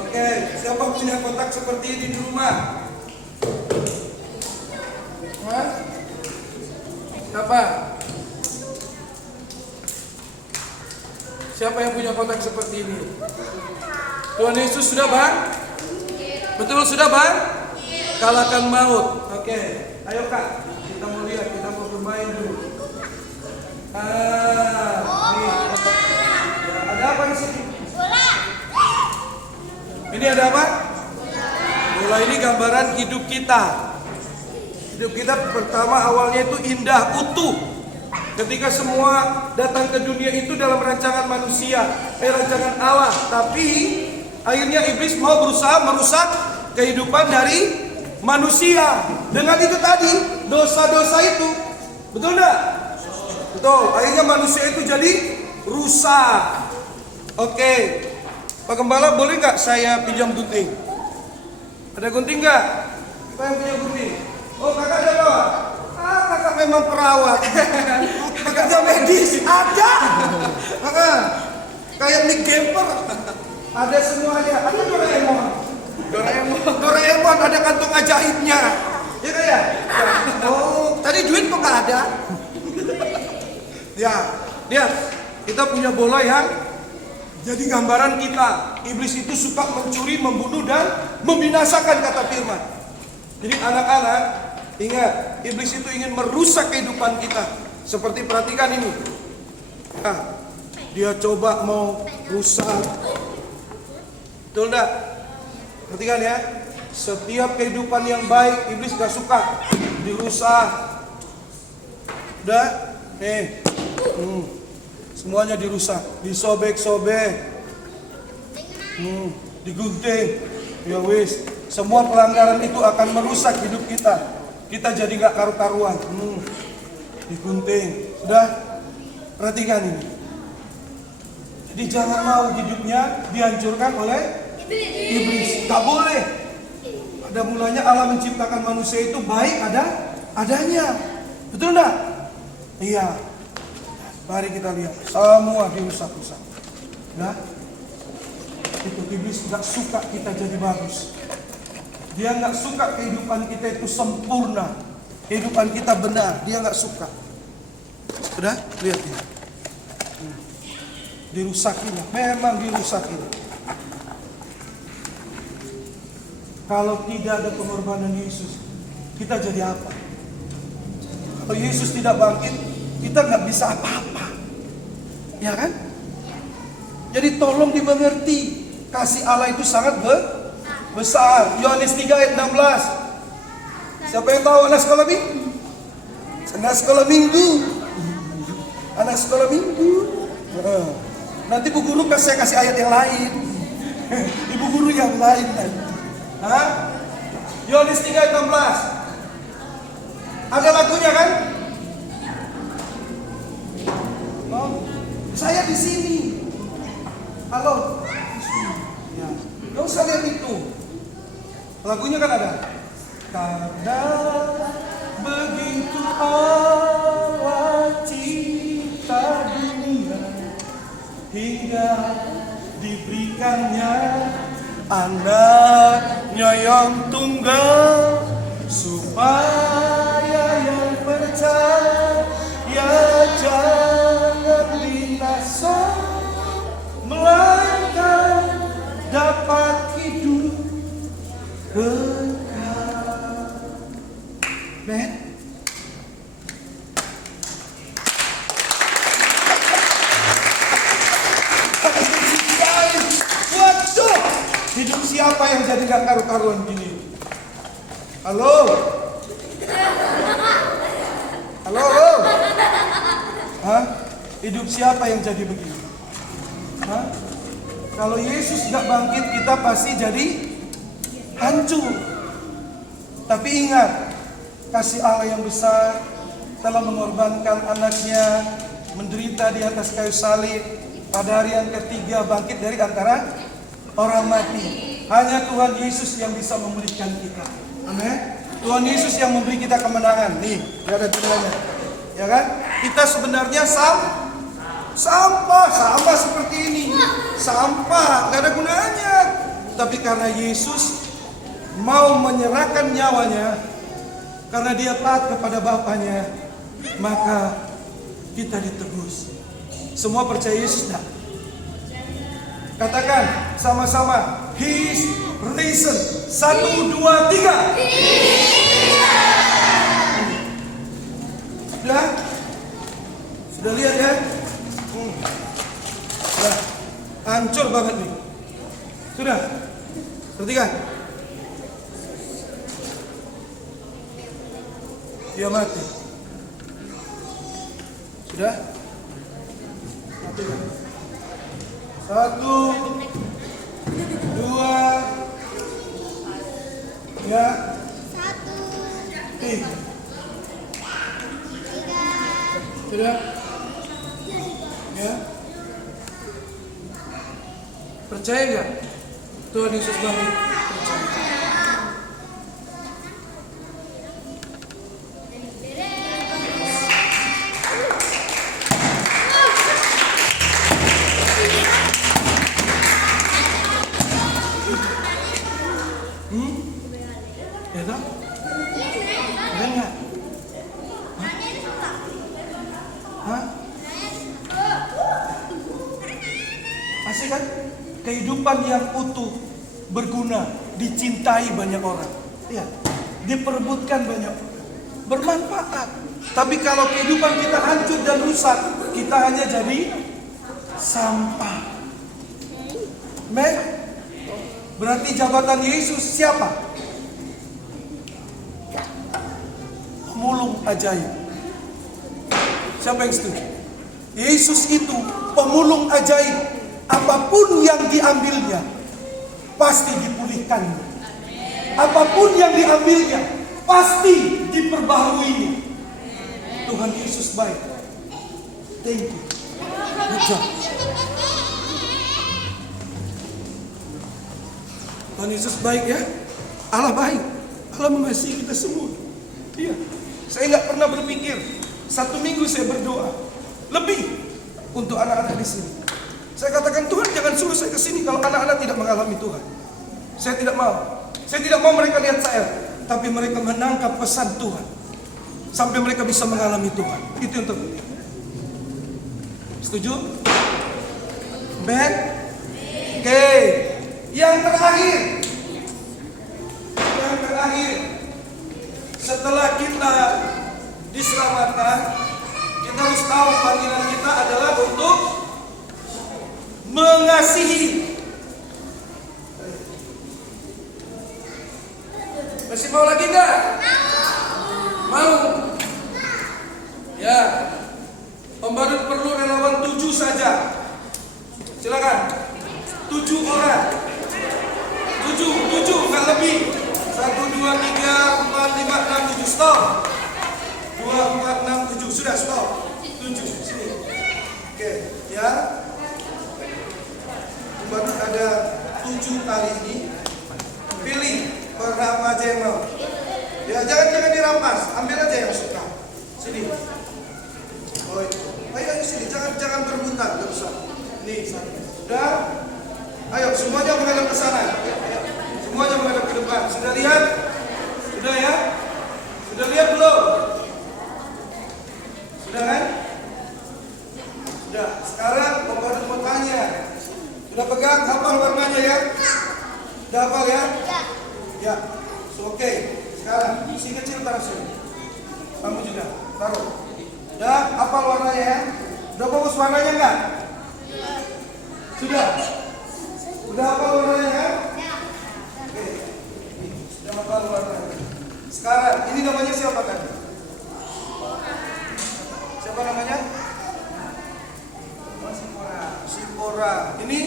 Oke, siapa punya kotak seperti ini di rumah? Hah? Siapa? Siapa yang punya kotak seperti ini? Tuhan Yesus sudah bang? Betul sudah bang? Kalahkan maut. Oke, ayo kak, kita mau lihat, kita mau bermain dulu. Nih, ya, ada apa di sini? Ini ada apa? Bola ini gambaran hidup kita. Hidup kita pertama awalnya itu indah, utuh. Ketika semua datang ke dunia itu dalam rancangan manusia, rancangan Allah. Tapi akhirnya iblis mau berusaha merusak kehidupan dari manusia. Dengan itu tadi, dosa-dosa itu. Betul enggak? Betul. Akhirnya manusia itu jadi rusak. Oke. Pak Gembala, boleh nggak saya pinjam gunting? Ada gunting nggak? Siapa yang punya gunting? Oh kakak ada bawa? Kakak memang perawat. Kerja medis ada. Kayak Nick Gemper. Ada semuanya. Ada Doraemon. Doraemon ada kantong ajaibnya. Ya kayak? Oh tadi duit kok nggak ada? Ya, lihat kita punya bola yang jadi gambaran kita. Iblis itu suka mencuri, membunuh, dan membinasakan kata firman. Jadi anak-anak, ingat, iblis itu ingin merusak kehidupan kita. Seperti perhatikan ini. Nah, dia coba mau rusak. Betul enggak? Perhatikan ya. Setiap kehidupan yang baik, iblis gak suka dirusak. Udah? Nih. Semuanya dirusak, disobek-sobek, digunting, ya wis. Semua pelanggaran itu akan merusak hidup kita. Kita jadi nggak karu-karuan, digunting. Sudah, perhatikan ini. Jadi jangan mau hidupnya dihancurkan oleh iblis. Gak boleh. Pada mulanya Allah menciptakan manusia itu baik adanya. Betul nggak? Iya. Mari kita lihat, semua dirusak-rusak. Nah, itu iblis nggak suka kita jadi bagus. Dia nggak suka kehidupan kita itu sempurna, kehidupan kita benar. Dia nggak suka. Sudah, lihat ini. Dirusakin, memang dirusakin. Kalau tidak ada pengorbanan Yesus, kita jadi apa? Kalau Yesus tidak bangkit, kita nggak bisa apa-apa. Ya kan? Jadi tolong dimengerti, kasih Allah itu sangat besar. Yohanes 3 ayat 16. Siapa yang tahu anak sekolah minggu? Anak sekolah minggu. Anak sekolah minggu. Nanti Bu Guru saya kasih ayat yang lain. Ibu Guru yang lain. Hah? Yohanes 3 ayat 16. Ada lagunya kan? Oh, saya di sini. Halo. Ya. Gak usah lihat itu. Lagunya kan ada. Karena begitu Allah cipta dunia hingga diberikannya anaknya yang tunggal supaya yang percaya jangan binasa melainkan dapat hidup kekal. Ben? Hidup siapa yang jadi gak karu-karuan gini? Halo? Halo? Hah? Hidup siapa yang jadi begini? Hah? Kalau Yesus gak bangkit, kita pasti jadi hancur. Tapi ingat, kasih Allah yang besar telah mengorbankan anaknya, menderita di atas kayu salib, pada hari yang ketiga bangkit dari antara orang mati. Hanya Tuhan Yesus yang bisa memulihkan kita. Amin. Tuhan Yesus yang memberi kita kemenangan. Nih, ada tulisannya. Ya kan? Kita sebenarnya sampah sama seperti ini. Sampah, gak ada gunanya. Tapi karena Yesus mau menyerahkan nyawanya, karena dia taat kepada Bapaknya, maka kita ditebus. Semua percaya Yesus tak? Katakan sama-sama, He is risen. 1, 2, 3. Sudah lihat ya? Sudah hancur banget nih. Sudah. Perhatikan. Dia mati. Sudah? Mati kan? 1, 2, ya. 3. Sudah? Ya. Percaya nggak? Tuhan Yesus bangkit. Percaya. Ya toh? Keren nggak? Hah? Asik kan? Kehidupan yang utuh, berguna, dicintai banyak orang. Iya, diperebutkan banyak orang. Bermanfaat. Tapi kalau kehidupan kita hancur dan rusak, kita hanya jadi sampah. Berarti jabatan Yesus siapa? Pemulung ajaib. Siapa yang setuju? Yesus itu pemulung ajaib. Apapun yang diambilnya pasti dipulihkan. Apapun yang diambilnya pasti diperbaharuinya. Tuhan Yesus baik. Thank you. Good job. Tuhan Yesus baik ya. Allah baik. Allah mengasihi kita semua. Iya. Saya nggak pernah berpikir 1 minggu saya berdoa lebih untuk anak-anak di sini. Saya katakan, Tuhan jangan suruh saya ke sini kalau anak-anak tidak mengalami Tuhan. Saya tidak mau. Saya tidak mau mereka lihat saya, tapi mereka menangkap pesan Tuhan sampai mereka bisa mengalami Tuhan. Itu yang terpenting. Setuju? Ben? Oke. Yang terakhir. Setelah kita diselamatkan, kita harus tahu panggilan kita adalah untuk mengasihi. Masih mau lagi enggak? Mau? Ya. Om Badut perlu relawan 7 saja. Silakan. 7 orang. 7 enggak lebih. 1, 2, 3, 4, 5, 6, 7 stop. 2, 4, 6, 7 sudah stop. 7 sini. Oke, ya. Baru ada 7 kali ini. Pilih berapa aja yang mau. Ya jangan dirampas, ambil aja yang suka. Sini. Oh, ayo sini, jangan berebutan, enggak usah. Nih, sudah. Ayo semuanya menghadap ke sana. Semuanya menghadap ke depan. Sudah lihat? Sudah ya? Sudah lihat belum? Sudah kan? Sudah. Sekarang Om Badut mau tanya. Sudah pegang, hafal warnanya ya? Sudah hafal ya? Ya. Oke. Sekarang si kecil taruh sini. Kamu juga taruh. Sudah hafal warnanya ya? Sudah fokus warnanya enggak? Sudah. Sudah hafal warnanya kan? namanya siapa tadi? Siapa namanya? Sipora. Ini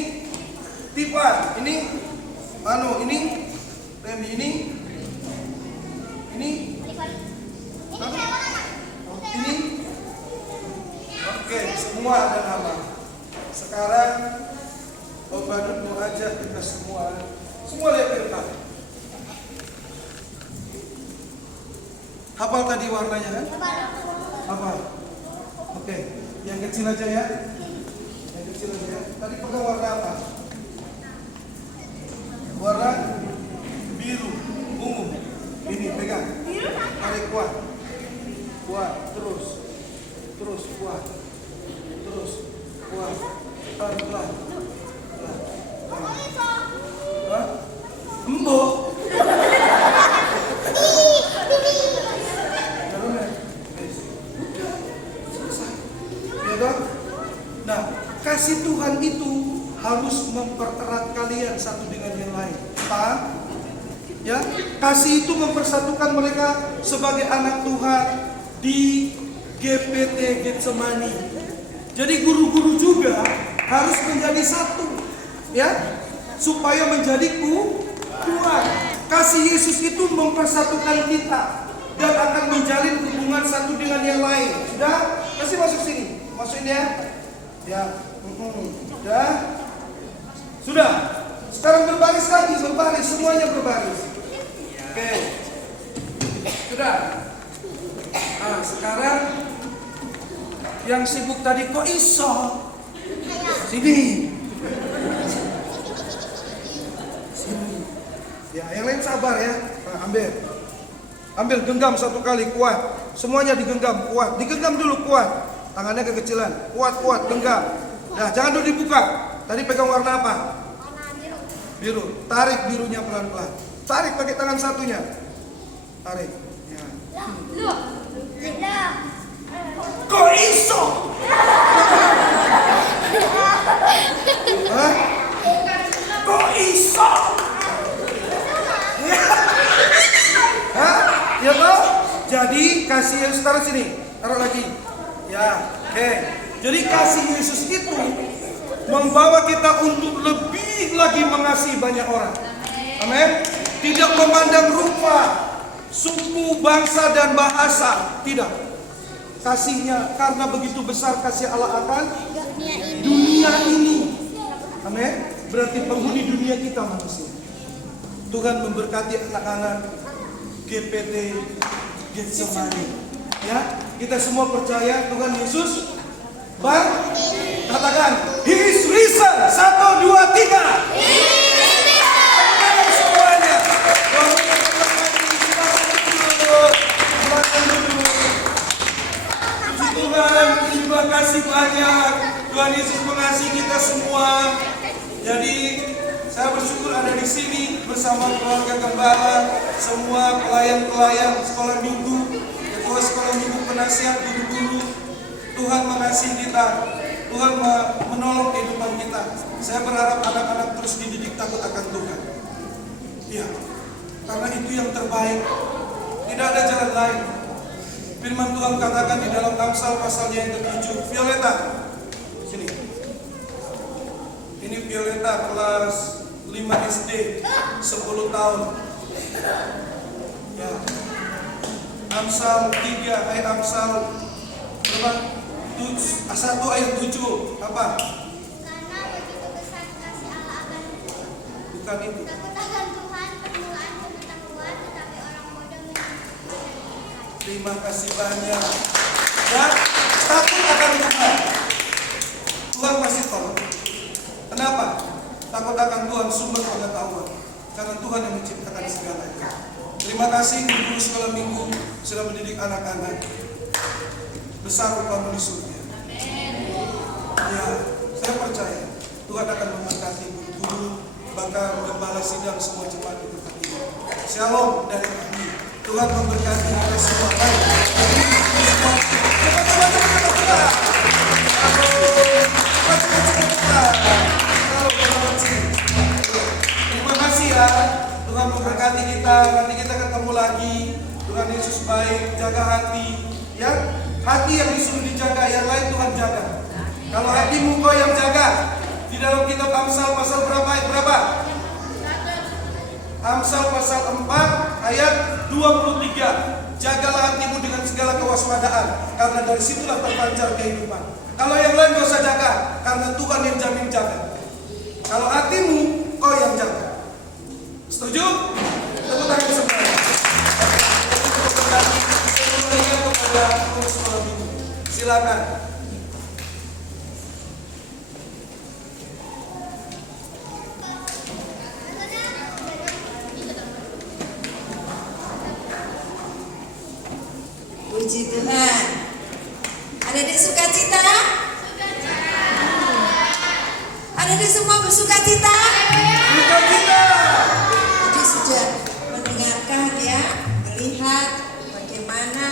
Tipan. Ini ini Remi. Ini ini. Oke, semua ada nama. Sekarang Om Badut mau ajak kita semua lihat ke depan. Hafal tadi warnanya kan? Hafal. Oke, yang kecil aja ya. Yang kecil aja ya. Tadi pegang warna apa? Warna biru, ungu. Ini pegang. Tarik kuat. Kuat, terus kuat. Terus kuat. Pelan-pelan. Hah? Embok. Nah, kasih Tuhan itu harus mempererat kalian satu dengan yang lain. Paham? Ya, kasih itu mempersatukan mereka sebagai anak Tuhan di GPT Getsemani. Jadi guru-guru juga harus menjadi satu, ya, supaya menjadi kuat. Kasih Yesus itu mempersatukan kita dan akan menjalin hubungan satu dengan yang lain. Sudah? Kasih masuk sini. Masukin ya. Ya. Sudah. Sudah. Sekarang berbaris lagi, semuanya berbaris. Oke. Sudah. Nah, sekarang yang sibuk tadi kok iso? Sini. Ya, yang lain sabar ya. Nah, ambil genggam satu kali kuat. Semuanya digenggam kuat. Digenggam dulu kuat. Tangannya kekecilan. Kuat, genggam. Nah, jangan dulu dibuka. Tadi pegang warna apa? Biru. Tarik birunya pelan-pelan. Tarik pakai tangan satunya. Tarik. Ya. Kok iso? Hah? Kok iso? Hah? Ya toh? Jadi kasih Yesus taruh sini. Taruh lagi. Ya, oke. Jadi kasih Yesus itu membawa kita untuk lebih lagi mengasihi banyak orang. Amin. Tidak memandang rupa, suku, bangsa dan bahasa. Tidak. Kasihnya karena begitu besar kasih Allah akan dunia ini. Amin. Berarti penghuni dunia kita manusia. Tuhan memberkati anak-anak GPT Getsemani. Ya, kita semua percaya Tuhan Yesus katakan He is risen. 1, 2, 3. Semuanya. Tuhan, terima kasih banyak. Tuhan Yesus mengasihi kita semua. Jadi saya bersyukur ada di sini bersama keluarga gembala, semua pelayan-pelayan sekolah minggu, ketua sekolah minggu, penasihat, guru-guru. Tuhan mengasihi kita. Tuhan menolong kehidupan kita. Saya berharap anak-anak terus dididik takut akan Tuhan. Iya, karena itu yang terbaik. Tidak ada jalan lain. Firman Tuhan katakan di dalam Amsal pasalnya yang ke-7. Violeta, sini. Ini Violeta kelas 5 SD, 10 tahun. Ya. Amsal 3 ayat Amsal berapa? 1 ayat 7. Apa? Karena begitu besar kasih Allah akan Bukan itu. takut akan Tuhan, permulaan pengetahuan, tetapi orang bodoh menyembunyikan. Terima kasih banyak. Dan takut akan Tuhan. Tuhan masih tolong. Kenapa? Takut akan Tuhan sumber pengetahuan. Karena Tuhan yang menciptakan segalanya. Terima kasih guru sekolah minggu sudah mendidik anak-anak. Besar upahmu di surga. Ya, saya percaya Tuhan akan memberkati guru-guru, bahkan gembala sidang semua jemaat itu. Shalom dari kami. Tuhan memberkati kita semua. Baik. Terima kasih ya. Tuhan memberkati kita. Nanti kita ketemu lagi. Tuhan Yesus baik, jaga hati. Ya, hati yang disuruh dijaga, yang lain Tuhan jaga. Kalau hatimu kau yang jaga. Di dalam kitab Amsal pasal berapa ayat berapa? Amsal pasal 4 ayat 23. Jagalah hatimu dengan segala kewaspadaan, karena dari situlah terpancar kehidupan. Kalau yang lain kau usah jaga, karena Tuhan yang jamin jaga. Kalau hatimu kau yang jaga. Setuju? Tepuk tangan semuanya. Kepada pengurus malam ini, silakan. Puji Tuhan. Adik-adik sukacita? Adik-adik semua bersukacita? Sukacita. Jadi sudah mendengarkan ya, melihat bagaimana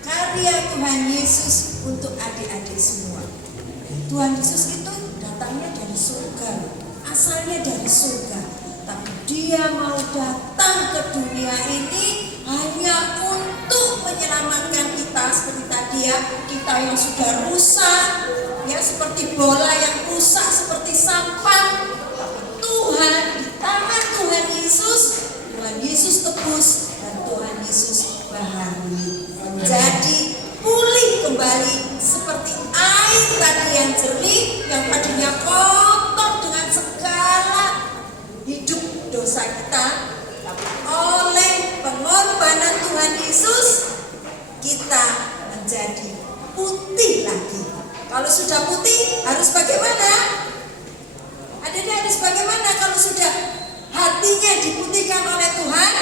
karya Tuhan Yesus untuk adik-adik semua. Tuhan Yesus itu datangnya dari surga, asalnya dari surga, tapi Dia mau datang ke dunia ini hanya untuk menyelamatkan kita seperti tadi ya, kita yang sudah rusak ya, seperti bola yang rusak seperti sampah. Tuhan, di tangan Tuhan Yesus tebus dan Tuhan Yesus baharui, menjadi pulih kembali seperti air tadi yang jernih, yang tadinya kotor dengan segala hidup dosa kita, tapi oleh pengorbanan Tuhan Yesus kita menjadi putih lagi. Kalau sudah putih harus bagaimana? Adik-adik harus bagaimana kalau sudah hatinya diputihkan oleh Tuhan?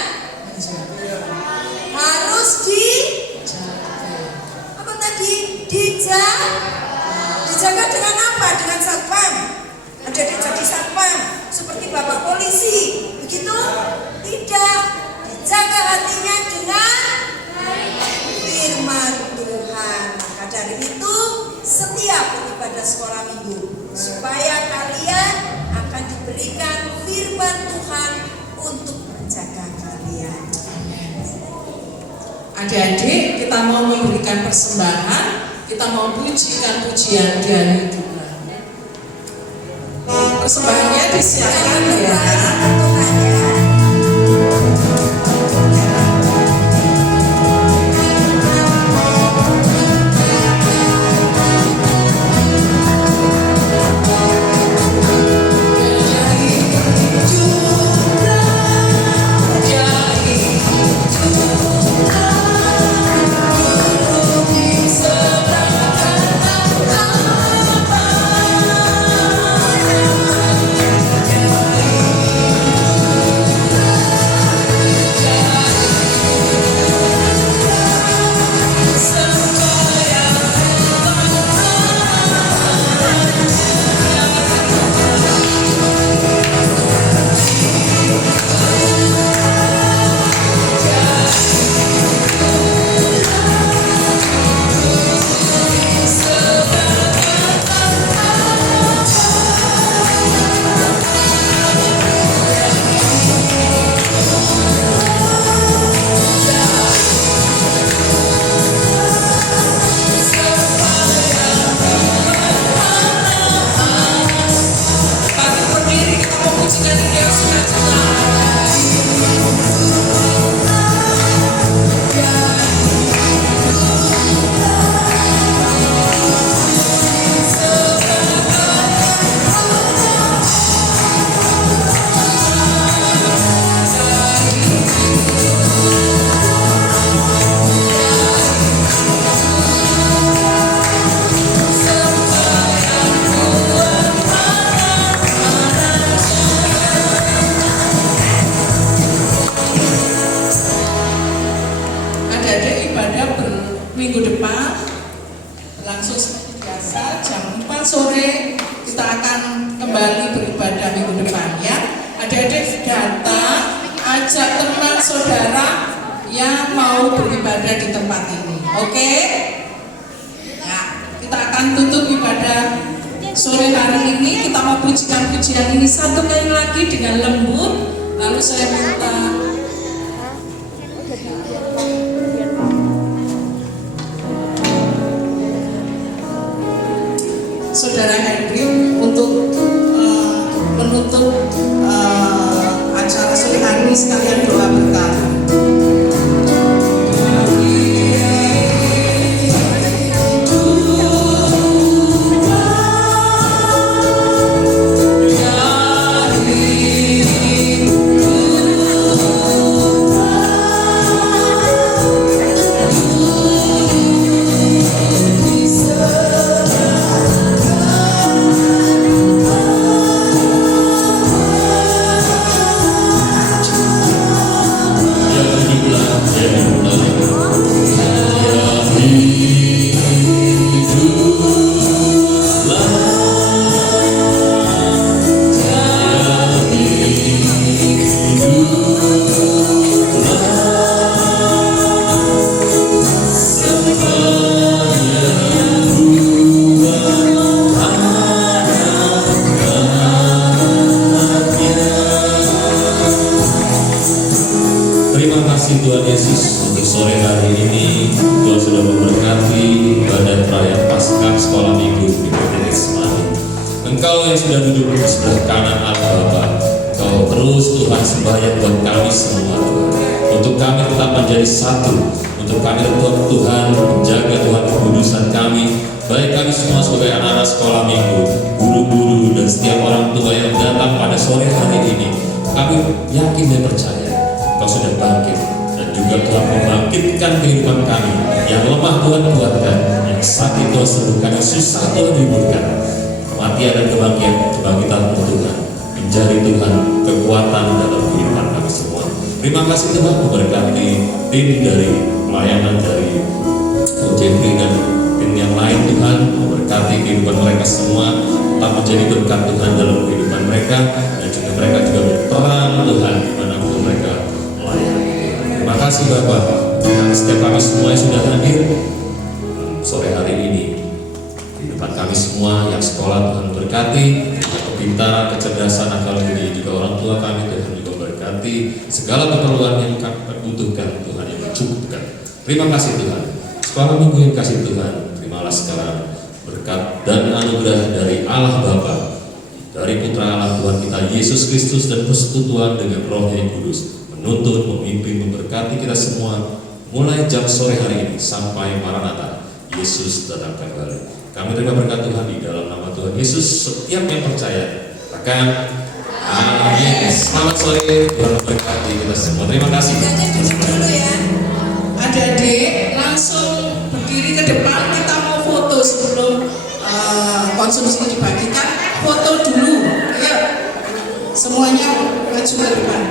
Harus apa tadi? Dijaga dengan apa? Dengan satpam. Adik-adik jadi satpam seperti bapak polisi, begitu? Tidak. Dijaga hatinya dengan firman Tuhan. Maka dari itu setiap beribadah sekolah minggu, supaya kalian akan diberikan firman Tuhan untuk menjaga kalian. Adik-adik, kita mau memberikan persembahan, kita mau pujikan pujian di hari Tuhan. Persembahannya disiapkan ya. Tuhan ya. Minggu depan langsung seperti biasa jam 4 sore kita akan kembali beribadah minggu depan ya. Adik-adik datang, ajak teman saudara yang mau beribadah di tempat ini. Oke? Ya, kita akan tutup ibadah sore hari ini. Kita mau pujikan pujian ini satu kali lagi dengan lembut. Lalu saya minta Saudara Henry untuk menutup acara sore hari ini. Sekalian doa berkat. Terima kasih Tuhan Yesus untuk sore hari ini. Tuhan sudah memberkati ibadah perayaan Paskah sekolah minggu di Getsemani. Engkau yang sudah duduk di sebelah kanan Allah Bapa, Engkau terus Tuhan sembahyang buat kami semua Tuhan. Untuk kami tetap menjadi satu, untuk kami tetap Tuhan menjaga Tuhan kekudusan kami, baik kami semua sebagai anak-anak sekolah minggu, guru-guru dan setiap orang tua yang datang pada sore hari ini. Kami yakin dan percaya Kau sudah bangkit, dan juga Tuhan membangkitkan kehidupan kami yang lemah Tuhan kuatkan, yang sakit Tuhan sembuhkan, yang susah Tuhan hiburkan. Kematian dan kebangkitan Tuhan menjadi Tuhan kekuatan dalam kehidupan kami semua. Terima kasih Tuhan memberkati tim dari pelayanan dari Jeffrey dan tim yang lain. Tuhan memberkati kehidupan mereka semua, tetap menjadi berkat Tuhan dalam kehidupan mereka, dan juga mereka juga berperan Tuhan dimanapun mereka. Terima kasih Bapak, dan setiap kami semua yang sudah hadir sore hari ini. Di depan kami semua yang sekolah Tuhan berkati, kepintaran, kecerdasan, akal budi, juga orang tua kami Tuhan juga berkati, segala keperluan yang kami butuhkan Tuhan yang mencukupkan. Terima kasih Tuhan. Sekolah minggu yang kasih Tuhan, terimalah sekarang berkat dan anugerah dari Allah Bapa, dari Putra Allah Tuhan kita Yesus Kristus, dan persekutuan dengan Roh yang Kudus menuntun, memimpin, memberkati kita semua mulai jam sore hari ini sampai Maranatha Yesus datang kembali. Kami terima berkat Tuhan di dalam nama Tuhan Yesus. Setiap yang percaya katakan amin. Selamat sore, Tuhan memberkati kita semua. Terima kasih. Duduk dulu ya. Adik-adik langsung berdiri ke depan, kita mau foto sebelum konsumsi dibagikan. Foto dulu, ayo semuanya maju ke depan.